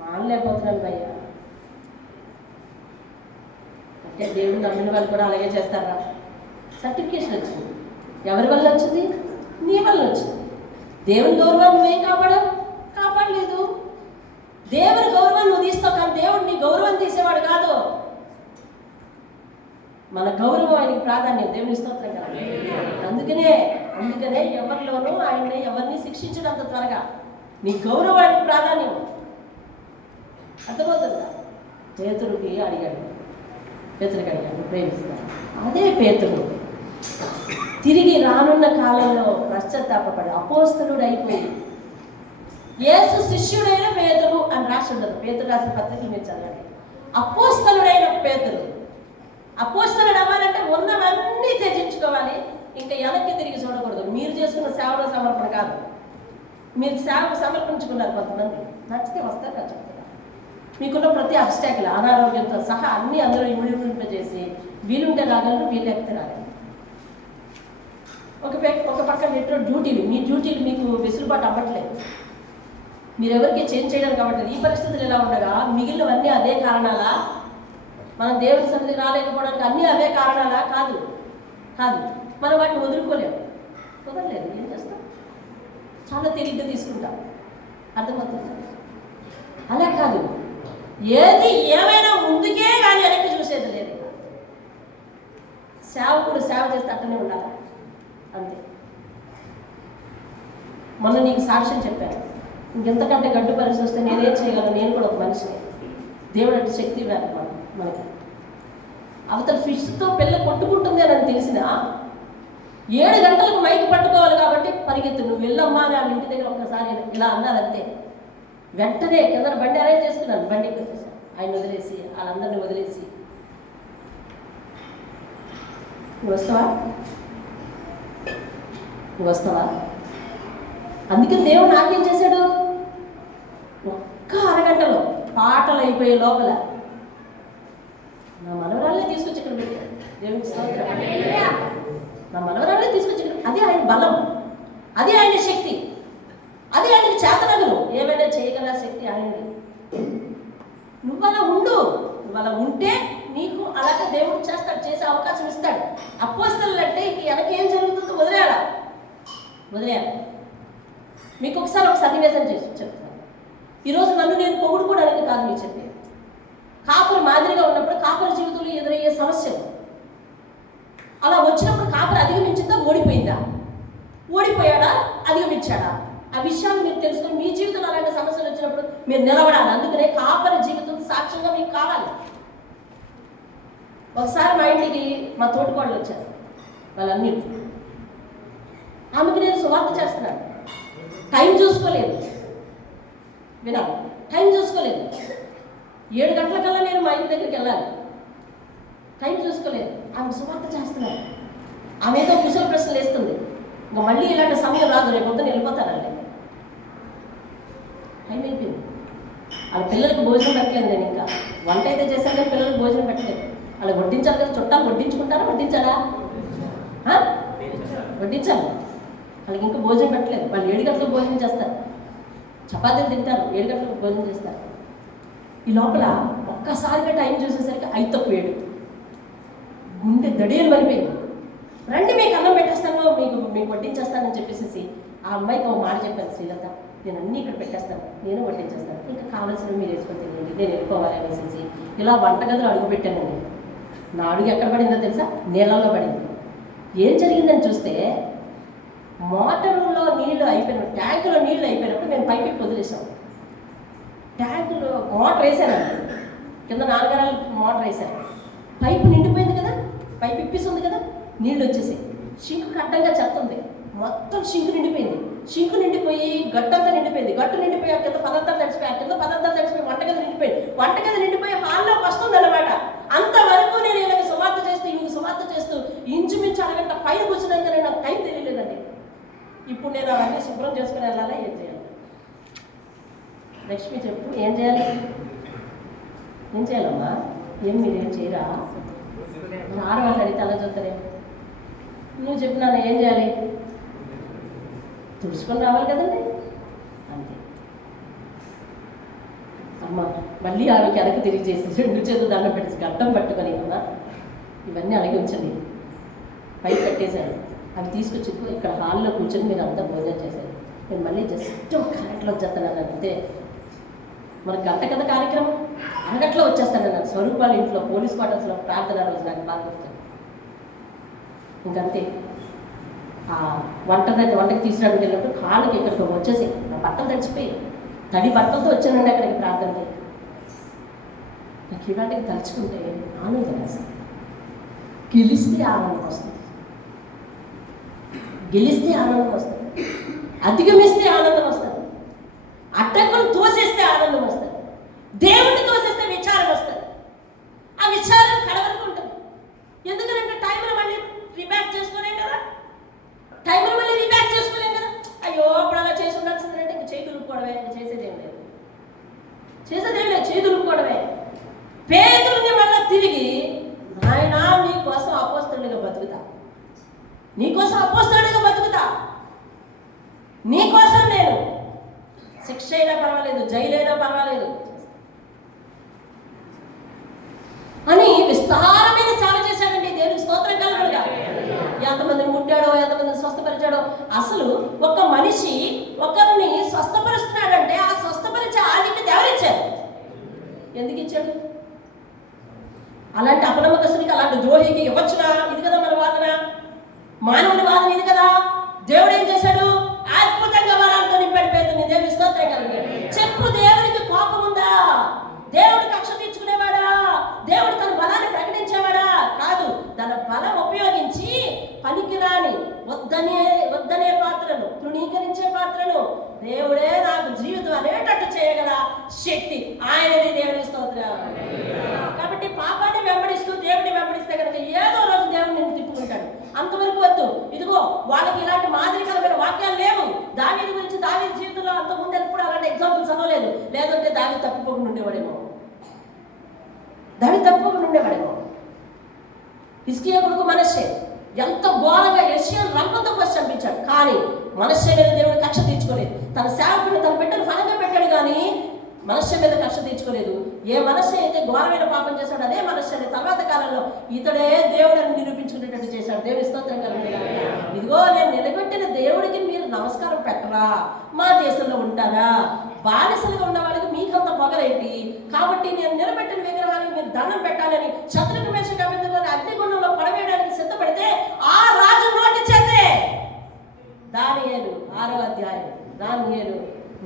మానలేకపోతున్నాను భయ్యా అంటే, దేవుడు నమ్మిన వాళ్ళు కూడా అలాగే చేస్తారా? సర్టిఫికేషన్ వచ్చింది. ఎవరి వల్ల వచ్చింది? నీ వల్ల వచ్చింది. దేవుని గౌరవాన్ని నువ్వేం కాపాడలేదు. దేవుని గౌరవాన్ని నువ్వు తీస్తావు, కానీ దేవుడు నీ గౌరవాన్ని తీసేవాడు కాదు. మన గౌరవం ఆయనకి ప్రాధాన్యం. దేవుని స్తోత్రం కదా. అందుకనే ఎవరిలోనూ ఆయన్ని ఎవరిని శిక్షించినంత త్వరగా నీ గౌరవానికి ప్రాధాన్యం. అర్థమవుతుందా? పేతురుకి అడిగాడు, ప్రేమిస్తాను. అదే పేతురు తిరిగి రానున్న కాలంలో పశ్చాత్తాపడి అపోస్తలుడు అయిపోయి, యేసు శిష్యుడైన పేతురు అని రాసి ఉండదు. పేతురు రాసిన పత్రికలు మీరు చదవండి. అపోస్తలుడైన పేతురు. అపోస్తలుడు అవ్వాలంటే ఉన్నవన్నీ త్యజించుకోవాలి, ఇంకా వెనక్కి తిరిగి చూడకూడదు. మీరు చేసుకున్న సేవలో సమర్పణ కాదు. మీరు సేవకు సమర్పించుకున్నారు. కొంతమంది నచ్చితే వస్తారు, నచ్చుతున్నారు. మీకున్న ప్రతి అబ్స్టాకిల్, అనారోగ్యంతో సహా అన్నీ అందరూ ఇమిడింపజేసి వీలుంటే రాగలరు, వీలెక్కితే రాగలరు. ఒక పక్క నెట్లో డ్యూటీలు, మీ డ్యూటీలు మీకు వెసులుబాటు అవ్వట్లేదు, మీరు ఎవరికి చేంజ్ చేయడానికి అవ్వట్లేదు. ఈ పరిస్థితులు ఎలా ఉండగా మిగిలినవన్నీ అదే కారణాలా? మనం దేవుని సన్నిధికి రాలేకపోవడానికి అన్నీ అవే కారణాలా? కాదు. మనం వాటిని వదులుకోలేము, కుదరలేదు. ఏం చేస్తాం? చాలా తేలిగ్గా తీసుకుంటాం. అర్థమవుతుంది? అలా కాదు, ఏది ఏమైనా ముందుకే కానీ వెనక్కి చూసేది లేదు. సేవకుడు సేవ చేస్తే అట్టనే ఉండాలి, అంతే. మొన్న నీకు సాక్ష్యం చెప్పాను, ఇంకెంతకంటే గడ్డు పరిస్థితి వస్తే నేనేం చేయగలను? నేను కూడా ఒక మనిషిని. దేవుడు అంటే శక్తి ఇవ్వాలి మనకి. అవతల ఫిష్తో పిల్ల కొట్టుకుంటుంది అని తెలిసినా 7 గంటలకు మైక్ పట్టుకోవాలి కాబట్టి పరిగెత్తు, నువ్వు వెళ్ళమ్మా అని వాళ్ళ ఇంటి దగ్గర ఒక్కసారి ఇలా అన్నారంతే. వెంటనే కింద బండి అరేంజ్ చేసుకున్నాను, బండికి వచ్చేసాను. ఆయన వదిలేసి వాళ్ళందరినీ వదిలేసి, నువ్వు వస్తావా, నువ్వు వస్తావా? అందుకని దేవుడు నాకేం చేశాడు, ఒక్క అరగంటలో పాటలు అయిపోయే లోపల నా మనవరాళ్ళే తీసుకొచ్చి ఇక్కడ పెట్టాడు. దేవుడికి స్తోత్రం. నా మనవరాళ్ళే తీసుకొచ్చి ఇక్కడ, అది ఆయన బలం, అది ఆయన శక్తి, అది ఆయనకి చేతనగలు, ఏమైనా చేయగల శక్తి ఆయనది. నువ్వు అలా ఉండు, నువ్వు అలా ఉంటే నీకు అలాగే దేవుడు చేస్తాడు, చేసే అవకాశం ఇస్తాడు. అపోస్తలులు అంటే ఇంక వెనకేం జరుగుతుందో వదిలేయాలి. మీకు ఒకసారి ఒక సన్నివేశం చేసి చెప్తాను. ఈరోజు నన్ను నేను పొగుడుకోవడానికి కాదు మీకు చెప్పేది. కాపురు మాదిరిగా ఉన్నప్పుడు కాపురు జీవితంలో ఎదురయ్యే సమస్యలు అలా వచ్చినప్పుడు కాపురు అధిగమించిందా, ఓడిపోయిందా, ఓడిపోయాడా, అధిగమించాడా, ఆ విషయాలు మీరు తెలుసుకొని మీ జీవితంలో అలాంటి సమస్యలు వచ్చినప్పుడు మీరు నిలబడాలి. అందుకనే కాపురు జీవితం సాక్ష్యంగా మీకు కావాలి. ఒకసారి మా ఇంటికి మా తోటికోడలు వచ్చారు, వాళ్ళన్నీ. ఆమెకి నేను సువార్త చేస్తున్నాను, టైం చూసుకోలేదు, వినాలి, టైం చూసుకోలేదు. 7 గంటలకల్లా నేను మా ఇంటి దగ్గరికి వెళ్ళాలి, టైం చూసుకోలేదు. ఆమె సువార్త చేస్తున్నాను, ఆమె ఏదో కుశల ప్రశ్నలు వేస్తుంది. ఇంకా మళ్ళీ ఇలాంటి సమయం రాదు, రేపు పొద్దున వెళ్ళిపోతానండి. టైం అయిపోయింది. వాళ్ళ పిల్లలకు భోజనం పెట్టలేదు. నేను ఇంకా వంట అయితే చేశాను కానీ పిల్లలకు భోజనం పెట్టలేదు. వాళ్ళకి వడ్డించాలి కదా, చుట్టాలు వడ్డించుకుంటారా, వడ్డించాలా? వడ్డించాలి. వాళ్ళకి ఇంకా భోజనం పెట్టలేదు. వాళ్ళు 7 గంటలకు భోజనం చేస్తారు, చపాతీలు తింటారు, 7 గంటలకు భోజనం చేస్తారు. ఈ లోపల ఒక్కసారిగా టైం చూసేసరికి 5:07, గుండె దడియలు పడిపోయింది. రండి మీకు అన్నం పెట్టేస్తాను, మీకు వడ్డించేస్తానని చెప్పేసి ఆ అమ్మాయికి ఒక మాట చెప్పాను, శ్రీలత నేను అన్నీ ఇక్కడ పెట్టేస్తాను, నేను వడ్డించేస్తాను, ఇంకా కావాల్సినవి మీరు వేసుకొని తినండి, నేను వెళ్ళిపోవాలి అనేసి ఇలా వంటగదిలో అడుగు పెట్టానండి. నా అడుగు ఎక్కడ పడిందో తెలుసా, నీళ్ళలో పడింది. ఏం జరిగిందని చూస్తే మోటార్లో నీళ్ళు అయిపోయినప్పుడు, ట్యాంకులో నీళ్ళు అయిపోయినప్పుడు నేను పైపు వదిలేసాను. ట్యాంకులో మోటార్ వేసానండి, కింద 4 గంటల మోటార్ వేసాను. పైపు నిండిపోయింది కదా, పైపు ఇప్పిస్తుంది కదా, నీళ్ళు వచ్చేసి షింకు అడ్డంగా చెత్త ఉంది, మొత్తం షింకు నిండిపోయింది. షింకు నిండిపోయి గట్టంతా నిండిపోయింది, గట్టు నిండిపోయి కింద పదార్థాలు తడిచిపోయి, కింద పదార్థాలు తడిచిపోయి వంటగది నిండిపోయింది, వంటగది నిండిపోయి హాల్లోకి వస్తుంది అనమాట. అంతవరకు నేను వీళ్ళకి సువార్త చేస్తూ ఇంచుమించు అరగంట పైన కూర్చున్నాను, నాకు టైం తెలియలేదండి. ఇప్పుడు నేను అవన్నీ శుభ్రం చేసుకుని వెళ్ళాలా, ఏం చేయాలి? లక్ష్మి చెప్పు, ఏం చేయాలి? ఏం చేయాలమ్మా? మీరేం చేయరా? ఆడవాళ్ళు అడిగితే అలా చూస్తారే. నువ్వు చెప్పినాను ఏం చేయాలి? తుడుచుకొని రావాలి కదండి, అంతే. అమ్మ మళ్ళీ ఆమెకి వెనక్కి తిరిగి చేసి 2 చేతులు దండం పెట్టేసి గడ్డం పట్టుకొని, అమ్మ ఇవన్నీ అలాగే ఉంచండి, పైకి కట్టేశాడు. అవి తీసుకొచ్చి ఇక్కడ హాల్లో కూర్చొని మీరు అంతా భోజనం చేశారు. నేను మళ్ళీ జస్ట్ ఒక అరగంటలో వచ్చేస్తాను అంతే. మన గంట కదా కార్యక్రమం, అరగంటలో వచ్చేస్తాను అన్నాను. స్వరూపాల ఇంట్లో పోలీస్ క్వార్టర్స్లో ప్రార్థన రోజు నాకు బాగా గుర్తుంది. ఇంకంతే. ఆ వంటకి తీసుకురావడానికి వెళ్ళినప్పుడు కాళ్ళకి ఇక్కడికి వచ్చేసి నా బట్టలు తడిచిపోయి తడి బట్టలతో వచ్చానండి అక్కడికి ప్రార్థనకి. నాకు ఇవాటికి తలుచుకుంటే ఆనందం వస్తుంది. గెలిస్తే ఆనందం వస్తుంది, గెలిస్తే ఆనందం వస్తుంది, అధిగమిస్తే ఆనందం వస్తుంది, అడ్డంకులు తోసేస్తే ఆనందం వస్తుంది, దేవుడిని తోసేస్తే విచారం వస్తుంది. ఆ విచారం కడవరకు ఉంటుంది. ఎందుకంటే టైంలో మళ్ళీ రిబ్యాక్ చేసుకోలేం కదా, టైంలో మళ్ళీ రిబ్యాక్ చేసుకోలేం కదా. అయ్యో అప్పుడు అలా చేసి ఉండాల్సిందంటే ఇంక చేయి దులుపుకోవడమే, ఇంక చేసేదేం లేదు, చేయి దులుపుకోవడమే. పేదల్ని మళ్ళీ తిరిగి నాయనా నీకోసం అపోస్తలుడిగా బతుకుతా, నీకోసం అపోస్తలుడిగా బతుకుతా, నీకోసం నేను శిక్ష అయినా పర్వాలేదు, జైలైనా పర్వాలేదు అని విస్తారమైన సేవ చేశాడండి. దేవునికి స్తోత్రం కలుగునుగా. ఎంతమందిని ముట్టాడో, ఎంతమందిని స్వస్థపరిచాడో. అసలు ఒక మనిషి ఒకరిని స్వస్థపరుస్తున్నాడంటే ఆ స్వస్థపరిచే ఆధిక్యత ఎవరిచ్చారు? ఎందుకు ఇచ్చాడు? అలాంటి అపనమ్మకస్తునికి, అలాంటి ద్రోహికి ఇవ్వచ్చునా? ఇది కదా మన వాదన, మానవుడి వాదన ఇది కదా. దేవుడు ఏం చేశాడు? అద్భుతంగా వరాలతో నింపాడు పేతుని. దేవుని స్తోత్రం కలుగును. చెప్పు, దేవునికి కోపం ఉందా? దేవుడు కక్ష తీర్చుకునేవాడా? దేవుడు తన బలాన్ని ప్రకటించేవాడా? కాదు. తన బలం ఉపయోగించి పనికిరాని వద్దనే పాత్రను, తృణీకరించే పాత్రను దేవుడే నాకు జీవితం అనేటట్టు చేయగల శక్తి ఆయనది. దేవుని స్తోత్రం. కాబట్టి పాపాన్ని వెంబడిస్తూ దేవుడిని వెంబడిస్తే కనుక ఏదో రోజు దేవుడు నేను తిప్పుకుంటాడు. అంతవరకు వద్దు. ఇదిగో వాళ్ళకి ఇలాంటి మాదిరికరమైన వాక్యాలు లేవు. దావీదు గురించి దావీదు జీవితంలో అంత ముందు ఎప్పుడు అలాంటి ఎగ్జాంపుల్స్ చదవలేదు. లేదంటే దావీదు తప్పుకోకుండా ఉండేవాడేమో. హిజ్కియా కొడుకు మనష్షే ఎంత ఘోరంగా యెషయా రంగంతో వచ్చి చంపించాడు. కానీ మనష్షే మీద దేవుడు కక్ష తీర్చుకోలేదు. తన సేవకుడిని తన బిడ్డను ఫలంగా పెట్టాడు, కానీ మనష్షే మీద కక్ష తీర్చుకోలేదు. ఏ మనష్షే అయితే ఘోరమైన పాపం చేశాడు, అదే మనష్షేని తర్వాత కాలంలో ఇతడే దేవుడిని నిరూపించుకునేటట్టు చేశాడు. దేవుని స్తోత్రం కలుగును. ఇదిగో నేను నిలబెట్టిన దేవుడికి మీరు నమస్కారం పెట్టరా? మా దేశంలో ఉంటారా? బానిసలుగా ఉన్న వాళ్ళకి మీకంత పొగరేంటి? కాబట్టి నేను నిలబెట్టిన విగ్రహానికి మీరు దండం పెట్టాలని శత్రుఘ్న మేషకు అబేద్నెగోని అగ్నిగుండంలో పడవేయడానికి సిద్ధపడితే ఆ రాజు నోటి చేతే దానియేలు 6వ అధ్యాయం, దానియేలు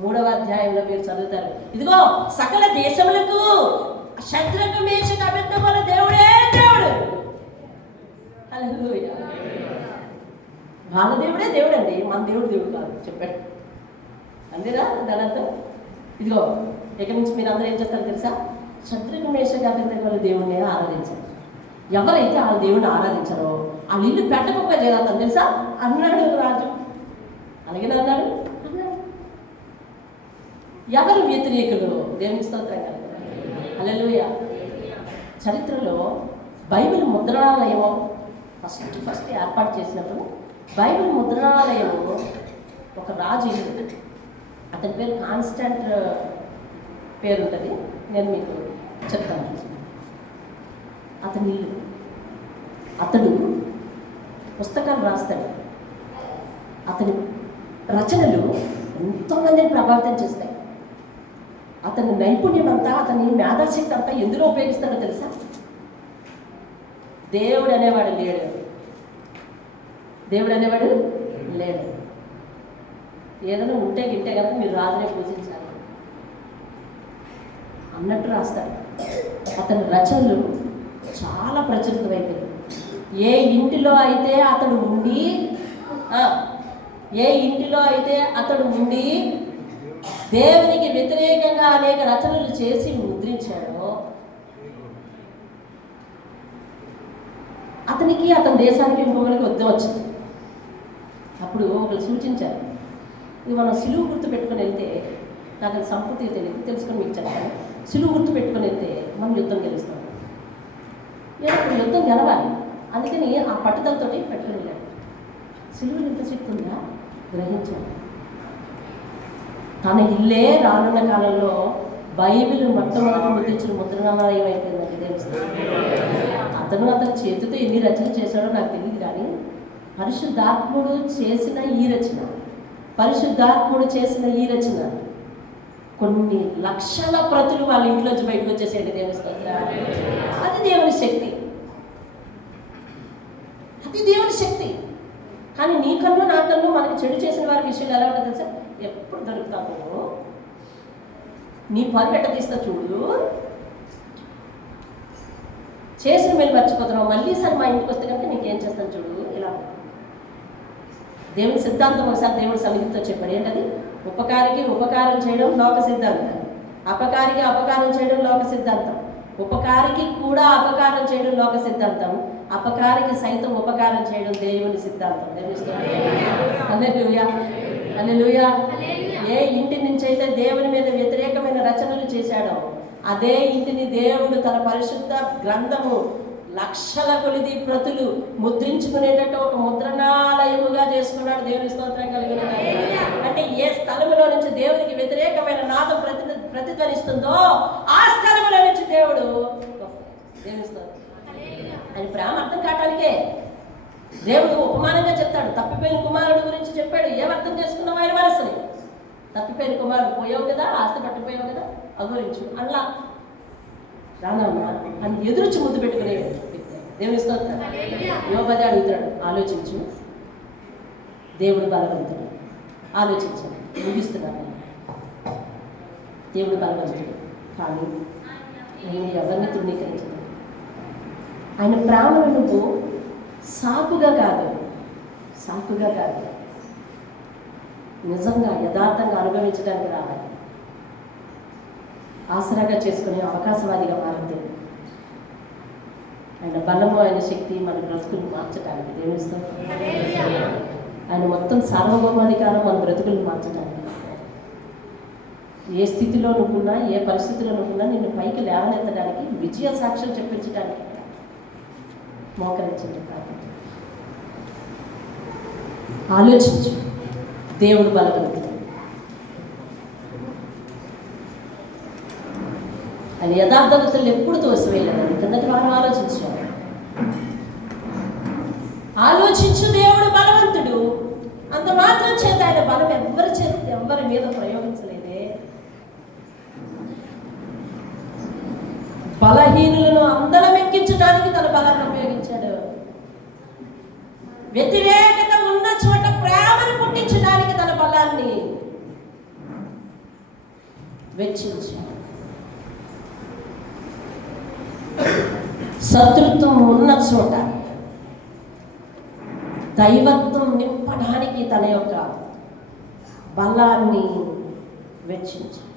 3వ అధ్యాయంలో మీరు చదువుతారు. ఇదిగో సకల దేశములకు శత్రుఘ్న మేషకు అబేద్నెగోల దేవుడే దేవుడు. హల్లెలూయా. వాళ్ళ దేవుడే దేవుడండి, మన దేవుడు దేవుడు కాదు చెప్పాడు. అంతేనా? దానంతా ఇదిగో ఇక నుంచి మీరు అందరూ ఏం చేస్తారో తెలుసా? శత్రుఘ్న మేషకు అబేద్నెగోల దేవుడిని ఆరాధించారు. ఎవరైతే ఆ దేవుడిని ఆరాధించారో వాళ్ళ ఇల్లు పెట్టకుప్ప చేద్దాం తెలుసా అన్నాడు రాజు. అలాగే అన్నాడు. ఎవరు వ్యతిరేకులు? దేవునికి స్తోత్రం కలుగును. హల్లెలూయా. చరిత్రలో బైబిల్ ముద్రణాలయం ఫస్ట్ ఏర్పాటు చేసినప్పుడు బైబిల్ ముద్రణాలయం ఒక రాజు ఇల్లు. అతని పేరు కాన్స్టెంట్ పేరు ఉంటుంది, నేను మీకు చెప్తాను. అతని ఇల్లు, అతడు పుస్తకాలు రాస్తాడు. అతని రచనలు ఎంతోమందిని ప్రభావితం చేస్తాయి. అతని నైపుణ్యం అంతా, అతని మేధాశక్తి అంతా ఎందులో ఉపయోగిస్తాడో తెలుసా? దేవుడు అనేవాడు లేడు. దేవుడు అనేవాడు లేడు. ఏదైనా ఉంటే గింటే కనుక మీరు రాజునే పూజించాలి అన్నట్టు రాస్తాడు. అతని రచనలు చాలా ప్రచురితమైపోయింది. ఏ ఇంటిలో అయితే అతడు ఉండి దేవునికి వ్యతిరేకంగా అనేక రచనలు చేసి ముద్రించాడో అతనికి, అతని దేశానికి ఇంకొకరికి యుద్ధం వచ్చింది. అప్పుడు ఒకరు సూచించారు, ఇది మనం సిలువు గుర్తు పెట్టుకుని వెళ్తే, నాకు అది సంపూర్తిగా తెలియదు, తెలుసుకొని మీకు చెప్తాను. సిలువు గుర్తు పెట్టుకుని వెళ్తే మనం యుద్ధం గెలుస్తాం. ఇప్పుడు యుద్ధం గెలవాలి, అందుకని ఆ పట్టుదలతోటి పెట్టుకుని వెళ్ళాడు. సిలువులు ఎంత శక్తి ఉందా గ్రహించాడు. తన ఇల్లే రానున్న కాలంలో బైబిల్ మొట్టమొదటి ముద్రించిన ముద్రణాలయం అయిపోయిందండి. తెలుస్తుంది. అతని చేతితో ఎన్ని రచనలు చేశాడో నాకు తెలియదు, కానీ పరిశుద్ధాత్ముడు చేసిన ఈ రచన కొన్ని లక్షల ప్రతులు వాళ్ళ ఇంట్లోంచి బయటకు వచ్చేసేయండి. దేవుని స్తోత్రం. అది దేవుని శక్తి. కానీ నీకన్నా నాకన్నా మనకి చెడు చేసిన వారి విషయంలో ఎలా ఉంటుంది తెలుసా? ఎప్పుడు దొరుకుతావు, నీ పని ఎట్ట తీస్తా చూడు, చేసిన మేలు మర్చిపోతున్నావు, మళ్ళీ సార్ మా ఇంటికి వస్తే కనుక నీకేం చేస్తాను చూడు. ఇలా దేవుని సిద్ధాంతం ఒకసారి దేవుడి సన్నిధితో చెప్పాడు. ఏంటది? ఉపకారికి ఉపకారం చేయడం లోక సిద్ధాంతం, అపకారికి అపకారం చేయడం లోక సిద్ధాంతం, ఉపకారికి కూడా అపకారం చేయడం లోక సిద్ధాంతం, అపకారికి సైతం ఉపకారం చేయడం దేవుని సిద్ధాంతం. హల్లెలూయా. ఏ ఇంటి నుంచి అయితే దేవుని మీద వ్యతిరేకమైన రచనలు చేశాడో అదే ఇంటిని దేవుడు తన పరిశుద్ధ గ్రంథము లక్షల కొలిది ప్రతులు ముద్రించుకునేటట్టు ఒక ముద్రణాలయముగా చేసుకున్నాడు. దేవుని స్తోత్రం కలుగును. అంటే ఏ స్థలములో నుంచి దేవునికి వ్యతిరేకమైన నాదం ప్రతిధ్వనిస్తుందో ఆ స్థలములో నుంచి దేవుడు దేవుని స్తోత్రం అని ప్రేమ అర్థం కావడానికే దేవుడు ఉపమానంగా చెప్తాడు. తప్పిపోయిన కుమారుడు గురించి చెప్పాడు. ఏమర్థం చేసుకున్నావు ఆయన మనసుని? తప్పిపోయిన కుమారుడు, పోయావు కదా, ఆస్తి పట్టుకుపోయావు కదా, అగురించు అలా రానమ్మా అని ఎదురుచి ముద్దు పెట్టుకునే దేవుని స్తోత్రం. యోబు అడుగుతాడు, ఆలోచించు, దేవుడు బలవంతుడు, ఆలోచించండి, ముగిస్తున్నాను. దేవుడు బలవంతుడు, కానీ నేను ఎవరిని తృణీకరించను. ఆయన ప్రేమను నువ్వు సాకుగా కాదు, సాకుగా కాదు, నిజంగా యథార్థంగా అనుభవించడానికి రావాలి. ఆసరాగా చేసుకునే అవకాశవాదిగా మారితే ఆయన బలము, ఆయన శక్తి మన బ్రతుకులు మార్చడానికి దేవుని స్తోత్రం. ఆయన మొత్తం సార్వభౌమాధికారం మన బ్రతుకులు మార్చడానికి. ఏ స్థితిలో నువ్వున్నా, ఏ పరిస్థితిలో నువ్వున్నా నిన్ను పైకి లేవనెత్తడానికి, విజయ సాక్ష్యం చెప్పించడానికి మోకరించండి. ఆలోచించు, దేవుడు బలవంతుడు. ఆయన యథార్థతలు ఎప్పుడు తోసివేయలేదని కిందటి వారం ఆలోచించాడు. ఆలోచించు, దేవుడు బలవంతుడు. అంత మాత్రం చేత ఆయన బలం ఎవరి మీద ప్రయోగించలేదే. బలహీనులను అందరం ఎక్కించడానికి తన బలాన్ని ఉపయోగించాడు. వ్యతిరేకత ఉన్న చోట ప్రేమను పుట్టించడానికి తన బలాన్ని వెచ్చించాడు. శత్రుత్వం ఉన్న చోట దైవత్వం నింపడానికి తన యొక్క బలాన్ని వెచ్చించాడు.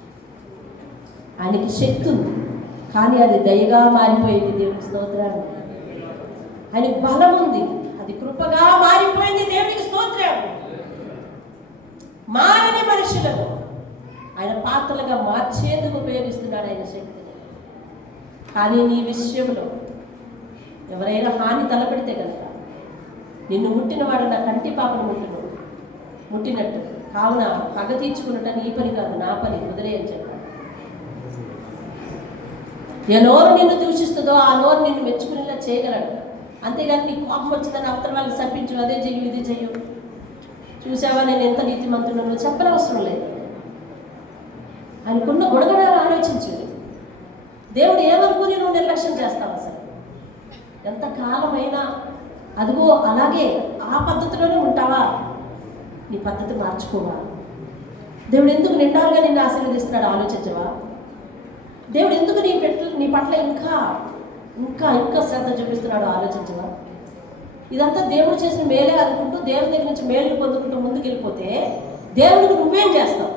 ఆయనకి శక్తి ఉంది, కానీ అది దయగా మారిపోయింది. దేవునికి స్తోత్రాలు. ఆయనకి బలం ఉంది, అది కృపగా మారిపోయింది. దేవునికి స్తోత్రం. మారని మనుషులను ఆయన పాత్రలుగా మార్చేందుకు ఉపయోగిస్తున్నాడు ఆయన శక్తిని. కానీ నీ విషయంలో ఎవరైనా హాని తలపెడితే కనుక, నిన్ను ముట్టినవాడు నా కంటి పాపను ముట్టినట్టు, కావున పగ తీర్చుకున్నట్ట నీ పని కాదు, నా పని, వదిలే అని చెప్పాడు. ఏ నోరు నిన్ను దూషిస్తుందో ఆ నోరు నిన్ను మెచ్చుకునేలా చేయగలడు. అంతేగాని నీ కోపం వచ్చిందని అవతల వాళ్ళని సర్పించు, అదే చెయ్యు ఇది చెయ్యు, చూసావా నేను ఎంత నీతిమంతుడో చెప్పనవసరం లేదు. ఆయనకున్న గుణగణాలు ఆలోచించు. దేవుడు ఏమనుకుని నువ్వు నిర్లక్ష్యం చేస్తావు? అసలు ఎంతకాలమైనా అదిగో అలాగే ఆ పద్ధతిలోనే ఉంటావా? నీ పద్ధతి మార్చుకోవా? దేవుడు ఎందుకు నిండారుగా నిన్ను ఆశీర్వదిస్తున్నాడు ఆలోచించవా? దేవుడు ఎందుకు నీ పట్ల ఇంకా ఇంకా ఇంకా శ్రద్ధ చూపిస్తున్నాడు ఆలోచించవా? ఇదంతా దేవుడు చేసిన మేలే అనుకుంటూ దేవుడి దగ్గర నుంచి మేలు పొందుకుంటూ ముందుకు వెళ్ళిపోతే దేవుడికి నువ్వేం చేస్తావు?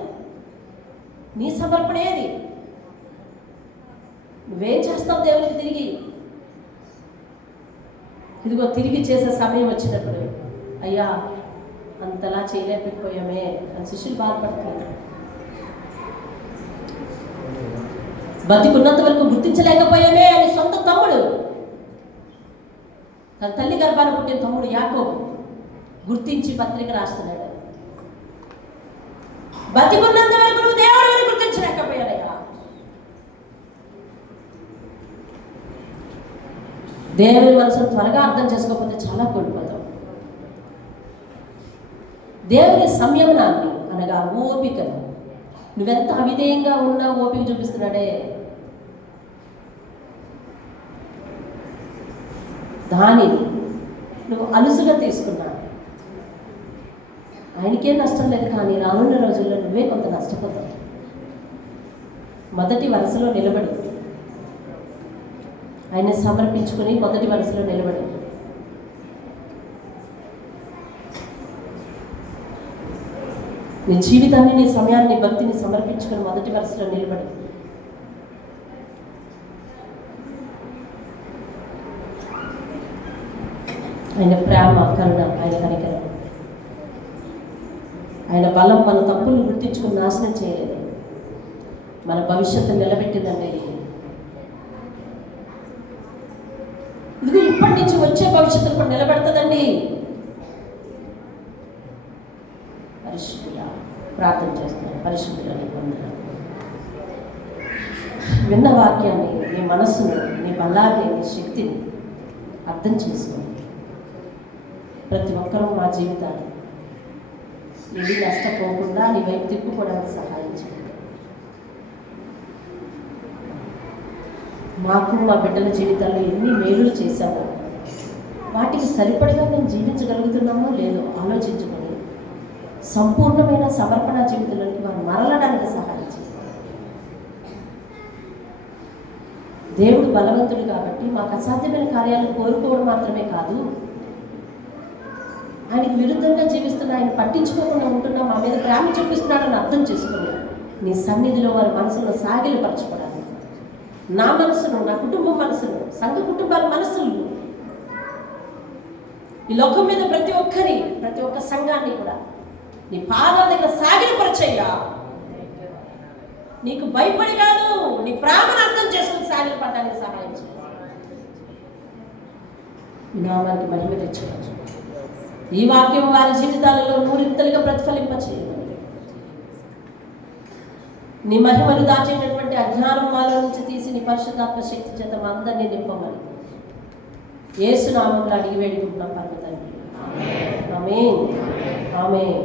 నీ సమర్పణ ఏది? నువ్వేం చేస్తావు దేవుడికి తిరిగి? ఇదిగో తిరిగి చేసే సమయం వచ్చినప్పుడు అయ్యా అంతలా చేయలేకపోయామే అని శిష్యులు బాధపడతారు. బతికున్నంత వరకు గుర్తించలేకపోయామే అని సొంత తమ్ముడు, తన తల్లి గర్భాన పుట్టిన తమ్ముడు యాకోబు గుర్తించి పత్రిక రాస్తున్నాడు. బతికున్నంత వరకు నువ్వు దేవుడిని గుర్తించలేకపోయాడయ్యా. దేవుని మనసును త్వరగా అర్థం చేసుకోకపోతే చాలా కోల్పోతాం. దేవుని సంయమనాన్ని అనగా ఓపికను, నువ్వెంత అవిధేయంగా ఉన్నా ఓపిక చూపిస్తున్నాడే, దానిని నువ్వు అలుసుగా తీసుకున్నావు. ఆయనకేం నష్టం లేదు, కానీ రానున్న రోజుల్లో నువ్వే కొంత నష్టపోతావు. మొదటి వరుసలో నిలబడి ఆయన సమర్పించుకుని మొదటి వరుసలో నిలబడి నీ జీవితాన్ని, నీ సమయాన్ని, భక్తిని సమర్పించుకుని మొదటి వరుసలో నిలబడి ఆయన ప్రేమ, కరుణ, ఆయన కనికరం, ఆయన బలం మన తప్పులు గుర్తించుకుని నాశనం చేయలేదు, మన భవిష్యత్తు నిలబెట్టిందండి. ఇదిగో ఇప్పటి నుంచి వచ్చే భవిష్యత్తు కూడా నిలబెడతదండి. పరిశుద్ధులా ప్రార్థన చేస్తాను. పరిశుద్ధులని పొందుతాను. విన్న వాక్యాన్ని, నీ మనస్సును, నీ బలాన్ని, నీ శక్తిని అర్థం చేసుకోండి. ప్రతి ఒక్కరూ మా జీవితాన్ని ఇది నష్టపోకుండా నీ వైపు తిప్పుకోవడానికి సహాయం చేయండి. మాకు మా బిడ్డల జీవితాల్లో ఎన్ని మేలులు చేశామో వాటికి సరిపడగా మేము జీవించగలుగుతున్నామో లేదో ఆలోచించుకొని సంపూర్ణమైన సమర్పణ జీవితంలోకి వారు మరలడానికి సహాయం చేయండి. దేవుడు బలవంతుడు కాబట్టి మాకు అసాధ్యమైన కార్యాలను కోరుకోవడం మాత్రమే కాదు, ఆయనకి విరుద్ధంగా జీవిస్తున్నా, ఆయన పట్టించుకోకుండా ఉంటున్నా, మా మీద ప్రేమ చూపిస్తున్నాడని అర్థం చేసుకున్నా నీ సన్నిధిలో వారి మనసులో సాగిలపరచుకోవడానికి, నా మనసును, నా కుటుంబం మనసును, సంఘ కుటుంబాల మనసులు, ఈ లోకం మీద ప్రతి ఒక్క సంఘాన్ని కూడా నీ పాదాల దగ్గర సాగిలపరచయ్యా. నీకు భయపడి కాదు, నీ ప్రేమను అర్థం చేసుకుని సాగిలపడడానికి సహాయం చేయాలి. నామానికి మహిమ తెచ్చుకోవచ్చు. ఈ వాక్యం వారి జీవితాలలో నూరింతలుగా ప్రతిఫలింప చేయాలి. నీ మహిమను దాచేటటువంటి అజ్ఞానం వారి నుంచి తీసి నీ పరిశుద్ధాత్మ శక్తి చేత మా అందరినీ నింపమని యేసు నామములో అడిగి వేడుకుంటున్నాం పరమ తండ్రి. ఆమేన్. ఆమేన్.